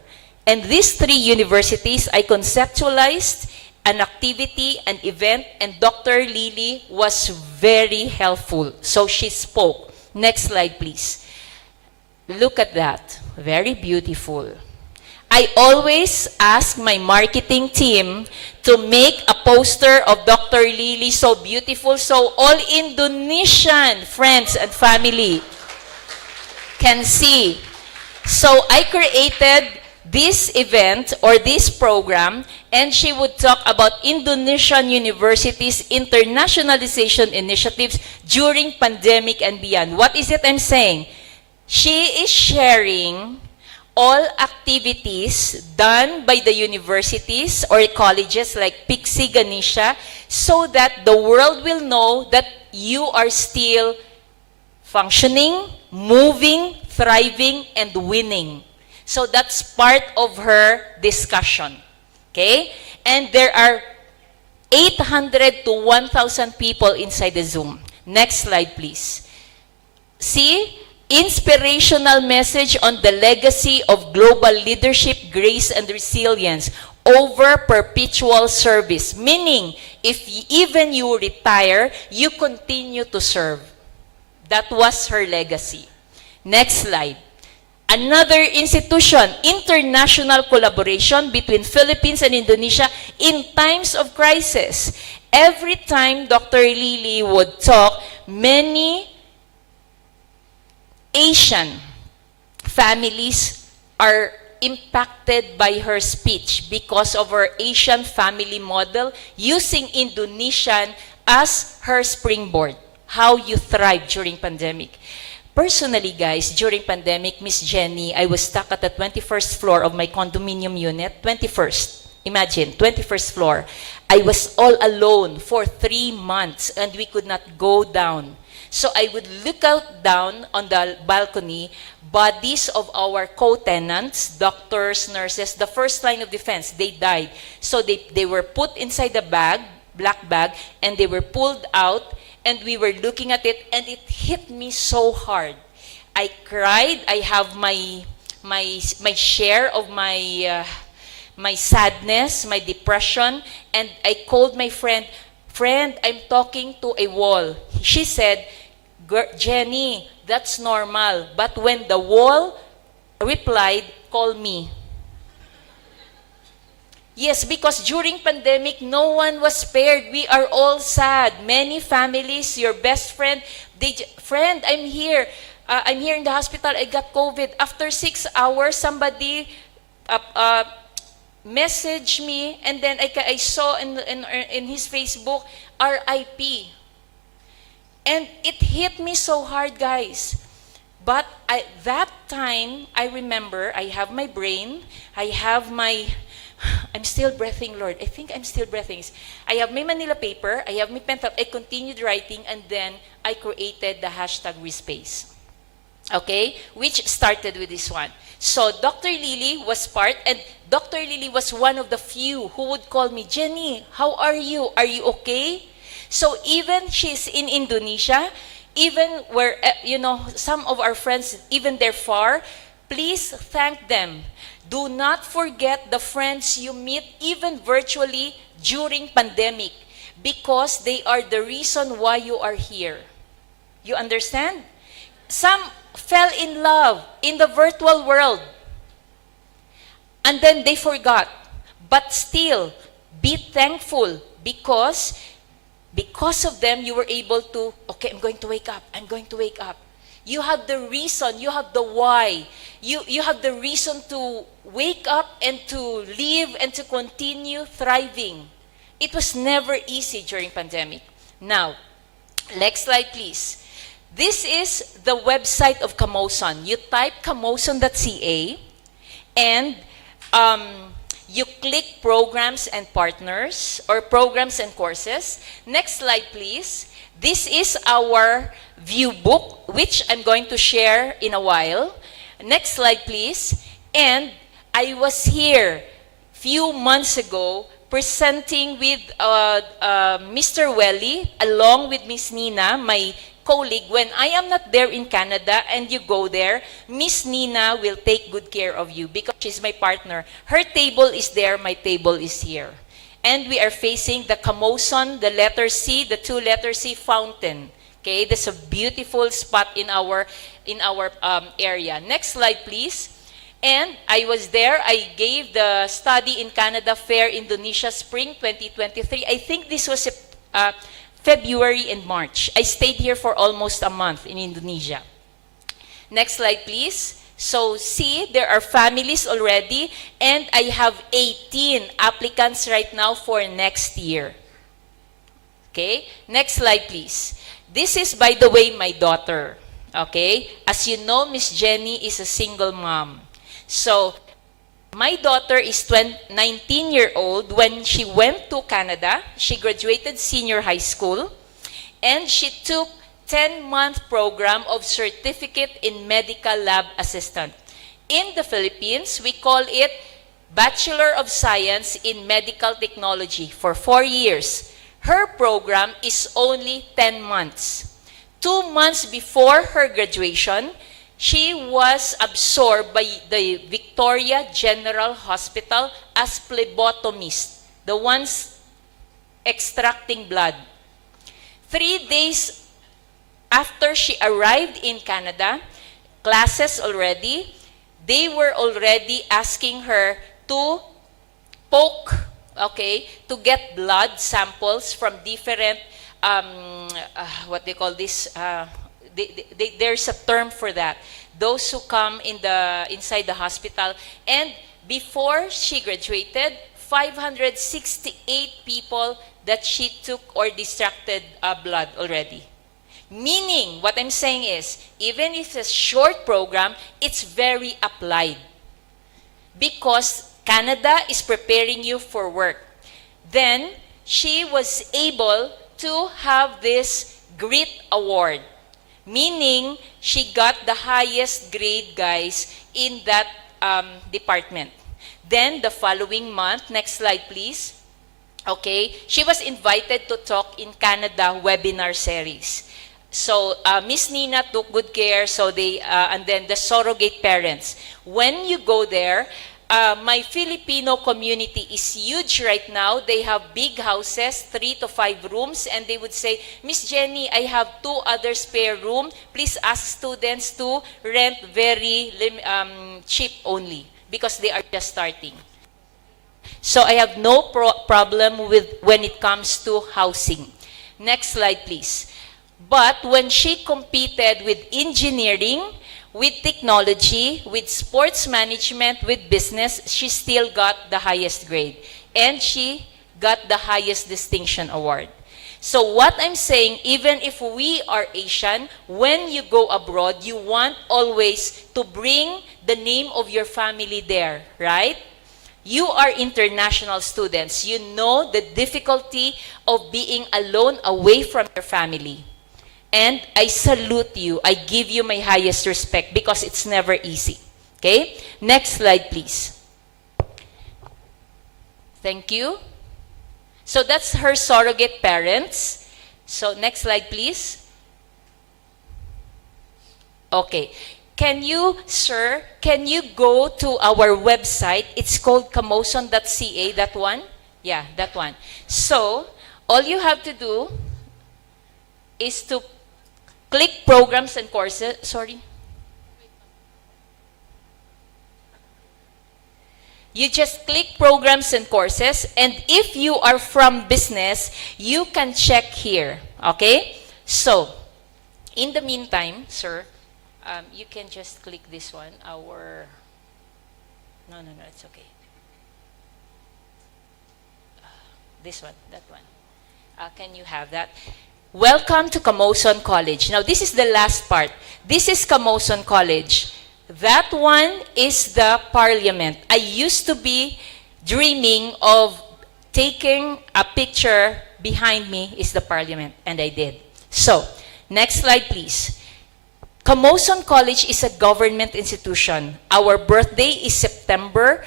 And these three universities, I conceptualized an activity, an event, and Dr. Lily was very helpful. So she spoke. Next slide, please. Look at that. Very beautiful. I always ask my marketing team to make a poster of Dr. Lily so beautiful so all Indonesian friends and family can see. So I created this event or this program, and she would talk about Indonesian universities' internationalization initiatives during pandemic and beyond. What is it I'm saying? She is sharing all activities done by the universities or colleges like Piksi, Ganesha, so that the world will know that you are still functioning, moving, thriving, and winning. So that's part of her discussion. Okay? And there are 800 to 1,000 people inside the Zoom. Next slide, please. See? Inspirational message on the legacy of global leadership, grace, and resilience over perpetual service. Meaning, if even you retire, you continue to serve. That was her legacy. Next slide. Another institution, international collaboration between Philippines and Indonesia in times of crisis. Every time Dr. Lily would talk, many Asian families are impacted by her speech because of her Asian family model, using Indonesian as her springboard, how you thrive during pandemic. Personally, guys, during pandemic, Miss Jenny, I was stuck at the 21st floor of my condominium unit, 21st. Imagine, 21st floor. I was all alone for 3 months, and we could not go down. So I would look out down on the balcony, bodies of our co-tenants, doctors, nurses, the first line of defense, they died. So they were put inside the bag, black bag, and they were pulled out, and we were looking at it, and it hit me so hard. I cried. I have my share of my sadness, my depression, and I called my friend, I'm talking to a wall. She said, Jenny, that's normal. But when the wall replied, call me. Yes, because during pandemic, no one was spared. We are all sad. Many families, your best friend, friend, I'm here. I'm here in the hospital. I got COVID. After 6 hours, somebody messaged me, and then I saw in his Facebook, RIP. And it hit me so hard, guys. But that time, I remember, I have my brain, I have my, I'm still breathing, Lord. I think I'm still breathing. I have my Manila paper, I have my pen tab, I continued writing, and then I created the hashtag WeSpace. Okay? Which started with this one. So Dr. Lily was part, and Dr. Lily was one of the few who would call me, Jenny, how are you? Are you okay? So even she's in Indonesia, even where, some of our friends, even they're far, please thank them. Do not forget the friends you meet, even virtually, during pandemic, because they are the reason why you are here. You understand? Some fell in love in the virtual world, and then they forgot. But still, be thankful, because of them, you were able to, okay, I'm going to wake up. I'm going to wake up. You have the reason. You have the why. You have the reason to wake up and to live and to continue thriving. It was never easy during pandemic. Now, next slide, please. This is the website of Camoson. You type camoson.ca, and you click programs and partners, or programs and courses. Next slide, please. This is our view book, which I'm going to share in a while. Next slide, please. And I was here few months ago presenting with Mr. Welly, along with Miss Nina, my colleague. When I am not there in Canada and you go there, Miss Nina will take good care of you because she's my partner. Her table is there, my table is here. And we are facing the Camoson, the letter C, the two letter C fountain. Okay, that's a beautiful spot in our area. Next slide, please. And I was there. I gave the Study in Canada Fair Indonesia Spring 2023. I think this was February and March. I stayed here for almost a month in Indonesia. Next slide, please. So see, there are families already, and I have 18 applicants right now for next year. Okay, next slide, please. This is, by the way, my daughter. Okay, as you know, Miss Jenny is a single mom. So my daughter is 19-year-old when she went to Canada. She graduated senior high school, and she took 10-month program of Certificate in Medical Lab Assistant. In the Philippines, we call it Bachelor of Science in Medical Technology for 4 years. Her program is only 10 months. 2 months before her graduation, she was absorbed by the Victoria General Hospital as phlebotomist, the ones extracting blood. 3 days after she arrived in Canada, classes already, they were already asking her to poke, okay, to get blood samples from different, what they call this, there's a term for that. Those who come inside the hospital. And before she graduated, 568 people that she took or distracted blood already. Meaning, what I'm saying is, even if it's a short program, it's very applied. Because Canada is preparing you for work. Then, she was able to have this GRIT award. Meaning, she got the highest grade, guys, in that department. Then, the following month, next slide, please. Okay, she was invited to talk in Canada webinar series. So Miss Nina took good care. So they and then the surrogate parents. When you go there, my Filipino community is huge right now. They have big houses, 3 to 5 rooms, and they would say, Miss Jenny, I have 2 other spare room. Please ask students to rent very cheap only because they are just starting. So I have no problem with when it comes to housing. Next slide, please. But when she competed with engineering, with technology, with sports management, with business, she still got the highest grade. And she got the highest distinction award. So what I'm saying, even if we are Asian, when you go abroad, you want always to bring the name of your family there, right? You are international students. You know the difficulty of being alone away from your family. And I salute you. I give you my highest respect because it's never easy. Okay? Next slide, please. Thank you. So that's her surrogate parents. So next slide, please. Okay. Can you, sir, can you go to our website? It's called kamoson.ca, that one? Yeah, that one. So, all you have to do is to click programs and courses. Sorry. You just click programs and courses, and if you are from business, you can check here. Okay? So, in the meantime, sir, you can just click this one. No, it's okay. This one, that one. Can you have that? Welcome to Camoson College. Now, this is the last part. This is Camoson College. That one is the parliament. I used to be dreaming of taking a picture behind me is the parliament, and I did. So, next slide, please. Camoson College is a government institution. Our birthday is September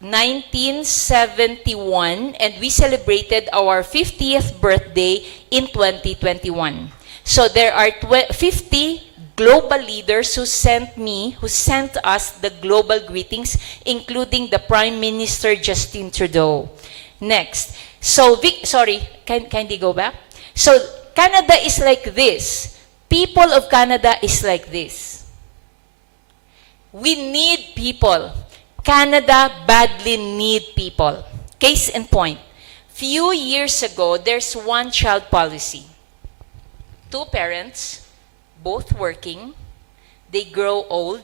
1971, and we celebrated our 50th birthday in 2021. So there are 50 global leaders who sent us the global greetings, including the Prime Minister Justin Trudeau. Next. So, can they go back? So, Canada is like this. People of Canada is like this. We need people. Canada badly need people. Case in point. Few years ago, there's one-child policy. 2 parents, both working, they grow old,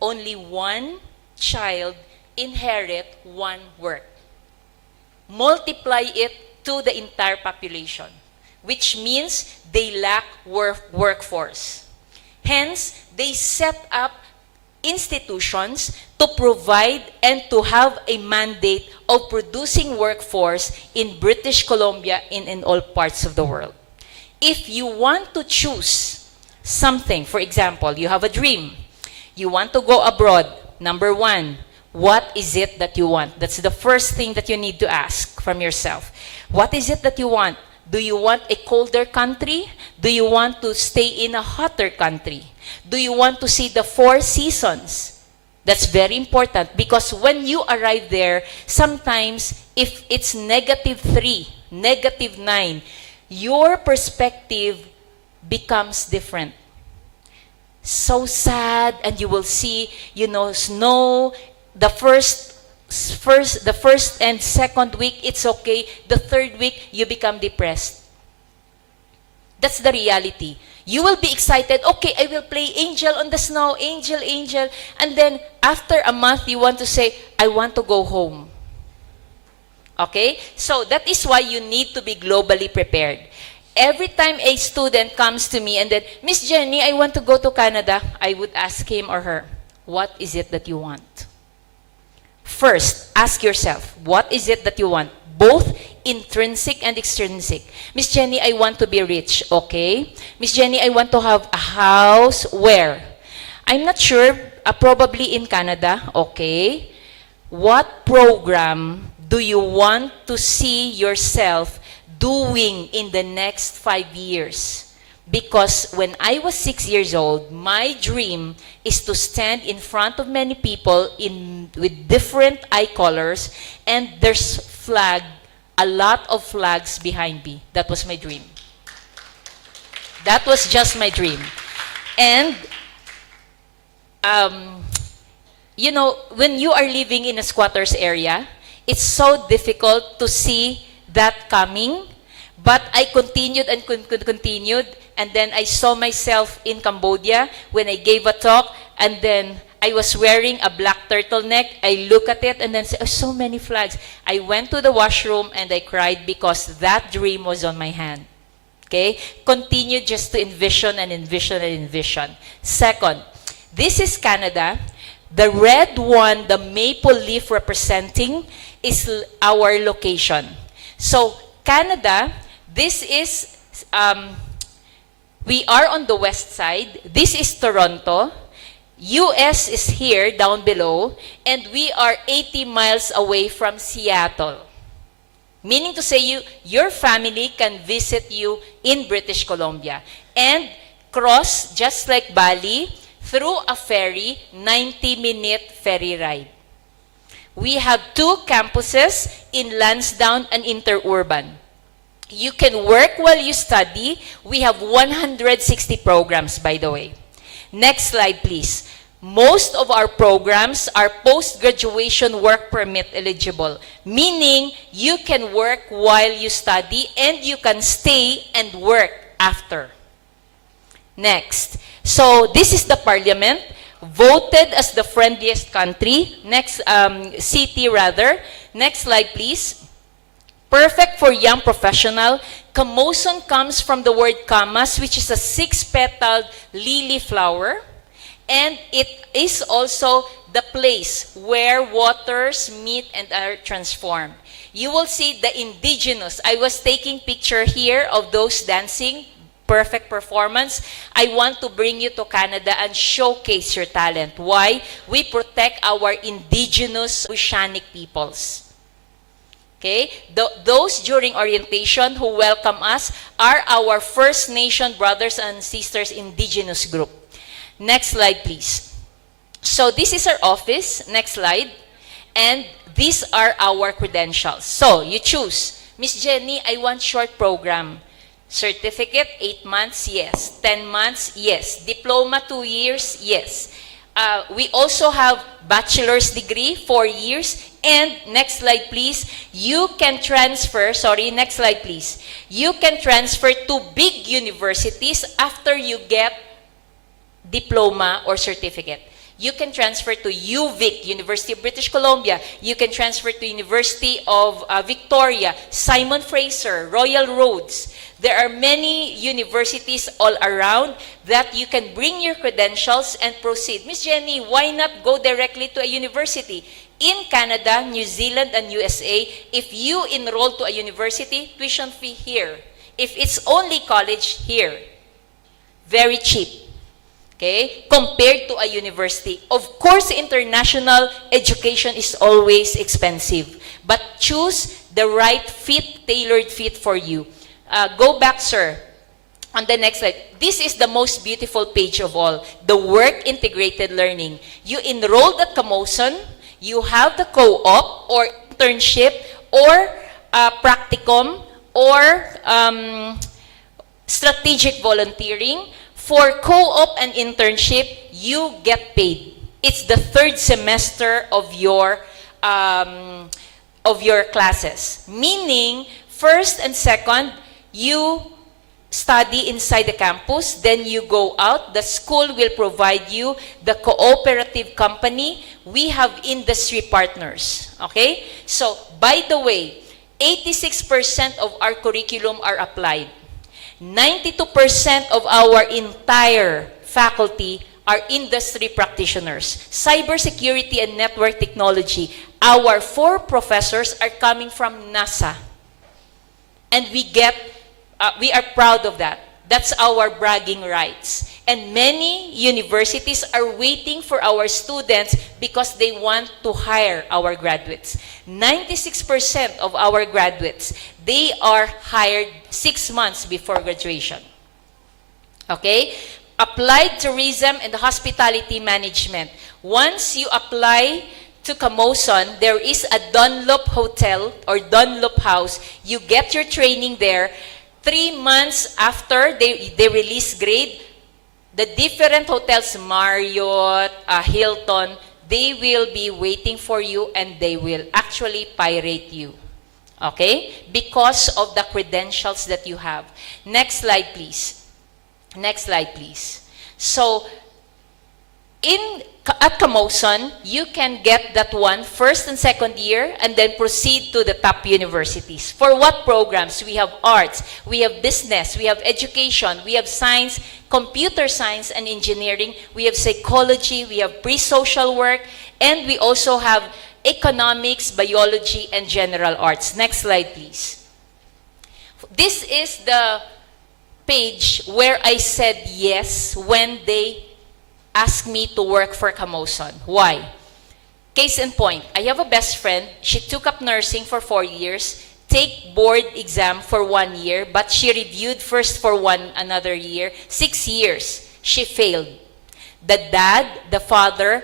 only 1 child inherit 1 work. Multiply it to the entire population, which means they lack workforce. Hence, they set up institutions to provide and to have a mandate of producing workforce in British Columbia and in all parts of the world. If you want to choose something, for example, you have a dream, you want to go abroad, number 1, what is it that you want? That's the first thing that you need to ask from yourself. What is it that you want? Do you want a colder country? Do you want to stay in a hotter country? Do you want to see the 4 seasons? That's very important because when you arrive there, sometimes if it's -3, -9, your perspective becomes different. So sad, and you will see, snow. The first and second week, it's okay. The 3rd week, you become depressed. That's the reality. You will be excited. Okay, I will play angel on the snow, angel, angel. And then after a month, you want to say, I want to go home. Okay? So that is why you need to be globally prepared. Every time a student comes to me and then, Miss Jenny, I want to go to Canada, I would ask him or her, what is it that you want? First, ask yourself, what is it that you want? Both intrinsic and extrinsic. Miss Jenny, I want to be rich. Okay. Miss Jenny, I want to have a house. Where? I'm not sure. Probably in Canada. Okay. What program do you want to see yourself doing in the next 5 years? because when I was 6 years old, my dream is to stand in front of many people with different eye colors, and there's a lot of flags behind me. That was my dream. That was just my dream. And, you know, when you are living in a squatters area, it's so difficult to see that coming. But I continued and continued, and then I saw myself in Cambodia when I gave a talk, and then I was wearing a black turtleneck. I look at it and then say, oh, so many flags. I went to the washroom and I cried because that dream was on my hand. Okay? Continue just to envision and envision and envision. Second, this is Canada. The red one, the maple leaf representing, is our location. So, Canada, this is, we are on the west side. This is Toronto. US is here, down below. And we are 80 miles away from Seattle. Meaning to say your family can visit you in British Columbia. And cross, just like Bali, through a ferry, 90-minute ferry ride. We have 2 campuses in Lansdowne and Interurban. You can work while you study. We have 160 programs, by the way. Next slide, please. Most of our programs are post-graduation work permit eligible, meaning you can work while you study and you can stay and work after. Next. So this is the parliament, voted as the friendliest country. Next, city rather. Next slide, please. Perfect for young professional. Camosun comes from the word camas, which is a 6-petaled lily flower. And it is also the place where waters meet and are transformed. You will see the indigenous. I was taking picture here of those dancing. Perfect performance. I want to bring you to Canada and showcase your talent. Why? We protect our indigenous oceanic peoples. Okay? Those during orientation who welcome us are our First Nation brothers and sisters indigenous group. Next slide, please. So this is our office. Next slide. And these are our credentials. So you choose. Miss Jenny, I want short program. Certificate, 8 months, yes. 10 months, yes. Diploma, 2 years, yes. We also have bachelor's degree, 4 years. And next slide, please. You can transfer, next slide, please. You can transfer to big universities after you get diploma or certificate. You can transfer to UVic, University of British Columbia. You can transfer to University of Victoria, Simon Fraser, Royal Roads. There are many universities all around that you can bring your credentials and proceed. Miss Jenny, why not go directly to a university? In Canada, New Zealand, and USA, if you enroll to a university, tuition fee here. If it's only college, here. Very cheap. Okay? Compared to a university. Of course, international education is always expensive. But choose the right fit, tailored fit for you. Go back, sir. On the next slide. This is the most beautiful page of all. The work integrated learning. You enrolled at Camosun. You have the co-op or internship or practicum or strategic volunteering. For co-op and internship, you get paid. It's the 3rd semester of your classes. Meaning, 1st and 2nd, you study inside the campus, then you go out. The school will provide you the cooperative company. We have industry partners. Okay? So, by the way, 86% of our curriculum are applied. 92% of our entire faculty are industry practitioners. Cybersecurity and network technology. Our 4 professors are coming from NASA. And we are proud of that. That's our bragging rights. And many universities are waiting for our students because they want to hire our graduates. 96% of our graduates, they are hired 6 months before graduation. Okay? Applied tourism and hospitality management. Once you apply to Camoson, there is a Dunlop Hotel or Dunlop House. You get your training there. 3 months after they release grade, the different hotels, Marriott, Hilton, they will be waiting for you and they will actually pirate you. Okay? Because of the credentials that you have. Next slide, please. Next slide, please. So, at Camoson, you can get that one first and second year and then proceed to the top universities. For what programs? We have arts, we have business, we have education, we have science, computer science and engineering, we have psychology, we have pre-social work, and we also have economics, biology, and general arts. Next slide, please. This is the page where I said yes when they asked me to work for Camoson. Why? Case in point, I have a best friend. She took up nursing for 4 years, take board exam for 1 year, but she reviewed first for another year. 6 years, she failed. The dad, the father,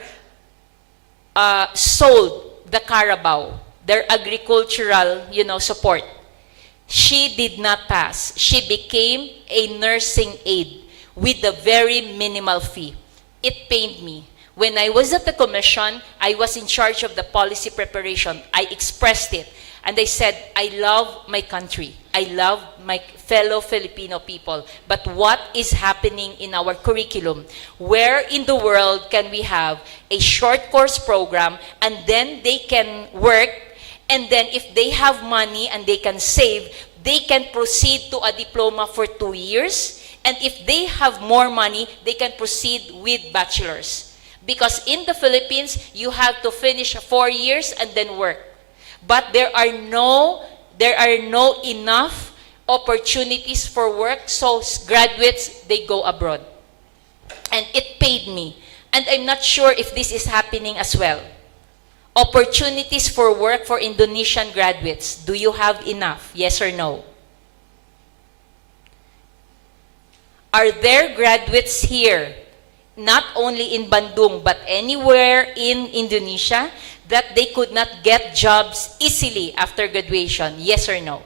sold the Carabao, their agricultural, support. She did not pass. She became a nursing aide with a very minimal fee. It pained me. When I was at the commission, I was in charge of the policy preparation. I expressed it. And I said, I love my country. I love my fellow Filipino people. But what is happening in our curriculum? Where in the world can we have a short course program and then they can work, and then if they have money and they can save, they can proceed to a diploma for 2 years. And if they have more money, they can proceed with bachelors. Because in the Philippines, you have to finish 4 years and then work. But there are no enough opportunities for work, so graduates, they go abroad. And it paid me. And I'm not sure if this is happening as well. Opportunities for work for Indonesian graduates. Do you have enough? Yes or no? Are there graduates here, not only in Bandung, but anywhere in Indonesia, that they could not get jobs easily after graduation? Yes or no?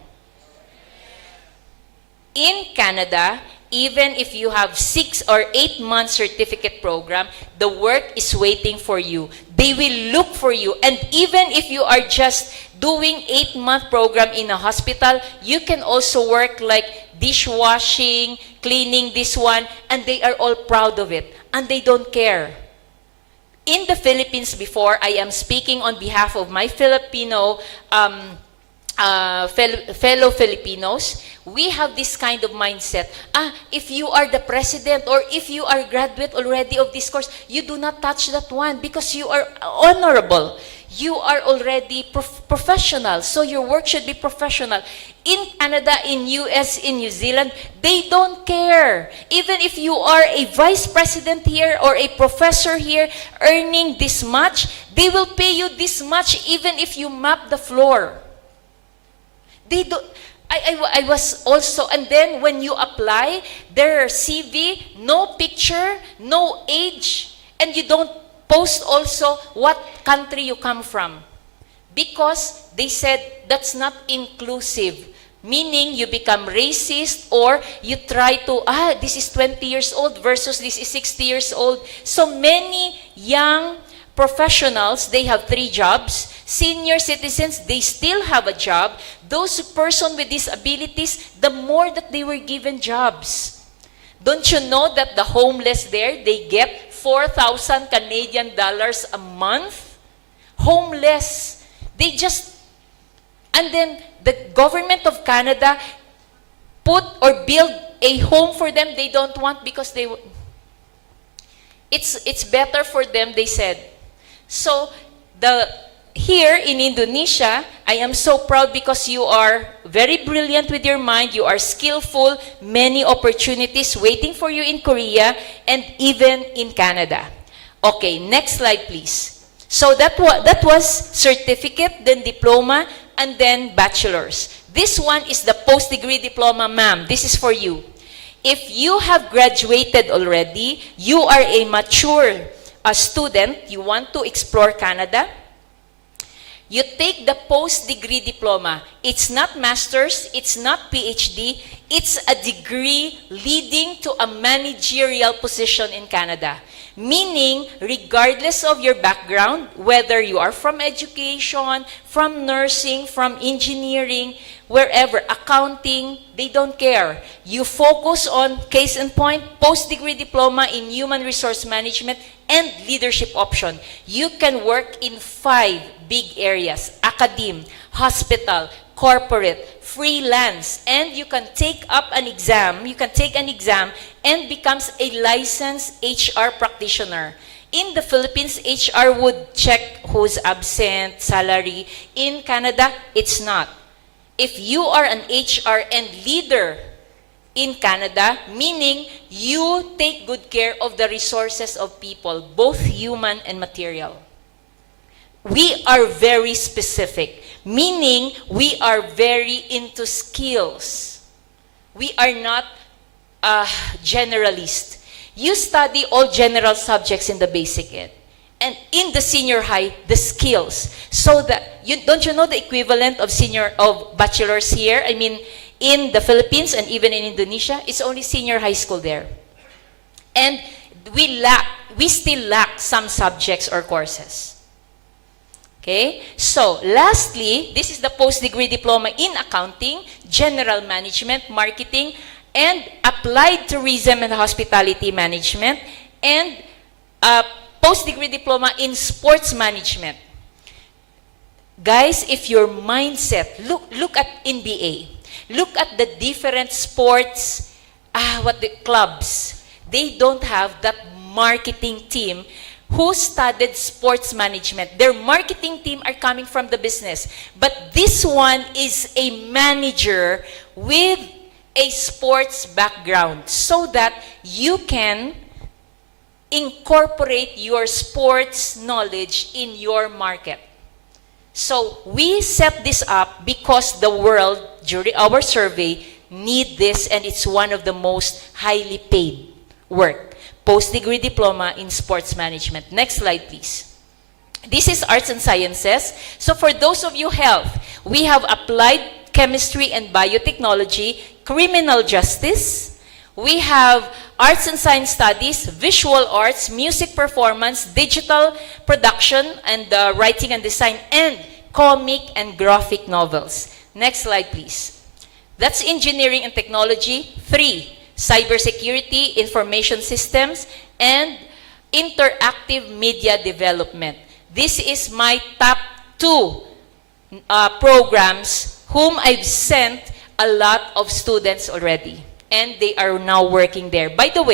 In Canada, even if you have 6 or 8 month certificate program, the work is waiting for you. They will look for you. And even if you are just doing 8-month program in a hospital, you can also work like dishwashing, cleaning this one, and they are all proud of it. And they don't care. In the Philippines before, I am speaking on behalf of my Filipino fellow Filipinos, we have this kind of mindset. If you are the president or if you are graduate already of this course, you do not touch that one because you are honorable. You are already professional, so your work should be professional. In Canada, in US, in New Zealand, they don't care. Even if you are a vice president here or a professor here earning this much, they will pay you this much even if you map the floor. They do. I was also, and then when you apply, their CV, no picture, no age, and you don't post also what country you come from. Because they said that's not inclusive. Meaning you become racist or you try to, this is 20 years old versus this is 60 years old. So many young professionals, they have 3 jobs. Senior citizens, they still have a job. Those person with disabilities, the more that they were given jobs. Don't you know that the homeless there, they get 4,000 Canadian dollars a month? Homeless. They just, and then the government of Canada put or build a home for them they don't want because it's better for them, they said. So here in Indonesia, I am so proud because you are very brilliant with your mind, you are skillful, many opportunities waiting for you in Korea and even in Canada. Okay, next slide please. So that was certificate, then diploma, and then bachelor's. This one is the post-degree diploma, ma'am. This is for you. If you have graduated already, you are a mature student, you want to explore Canada, you take the post-degree diploma. It's not master's, it's not PhD, it's a degree leading to a managerial position in Canada. Meaning, regardless of your background, whether you are from education, from nursing, from engineering, wherever, accounting, they don't care. You focus on, case in point, post-degree diploma in human resource management and leadership option. You can work in 5 big areas: academe, hospital, corporate, freelance, and you can take up an exam. You can take an exam and becomes a licensed HR practitioner. In the Philippines, HR would check who's absent, salary. In Canada, it's not. If you are an HR and leader in Canada, meaning you take good care of the resources of people, both human and material. We are very specific, meaning we are very into skills. We are not generalist. You study all general subjects in the basic ed. And in the senior high, the skills. So that, don't you know the equivalent of bachelor's here? I mean, in the Philippines and even in Indonesia, it's only senior high school there. And we still lack some subjects or courses. Okay? So, lastly, this is the post-degree diploma in accounting, general management, marketing, and applied tourism and hospitality management, and post-degree diploma in sports management. Guys, if your mindset, look at NBA, look at the different sports, clubs. They don't have that marketing team who studied sports management. Their marketing team are coming from the business. But this one is a manager with a sports background so that you can incorporate your sports knowledge in your market. So we set this up because the world, during our survey, need this, and it's one of the most highly paid work. Post-degree diploma in sports management. Next slide, please. This is arts and sciences. So for those of you health, we have applied chemistry and biotechnology, criminal justice. We have arts and science studies, visual arts, music performance, digital production, and writing and design, and comic and graphic novels. Next slide, please. That's engineering and technology. 3, cybersecurity, information systems, and interactive media development. This is my top 2 programs whom I've sent a lot of students already. And they are now working there. By the way,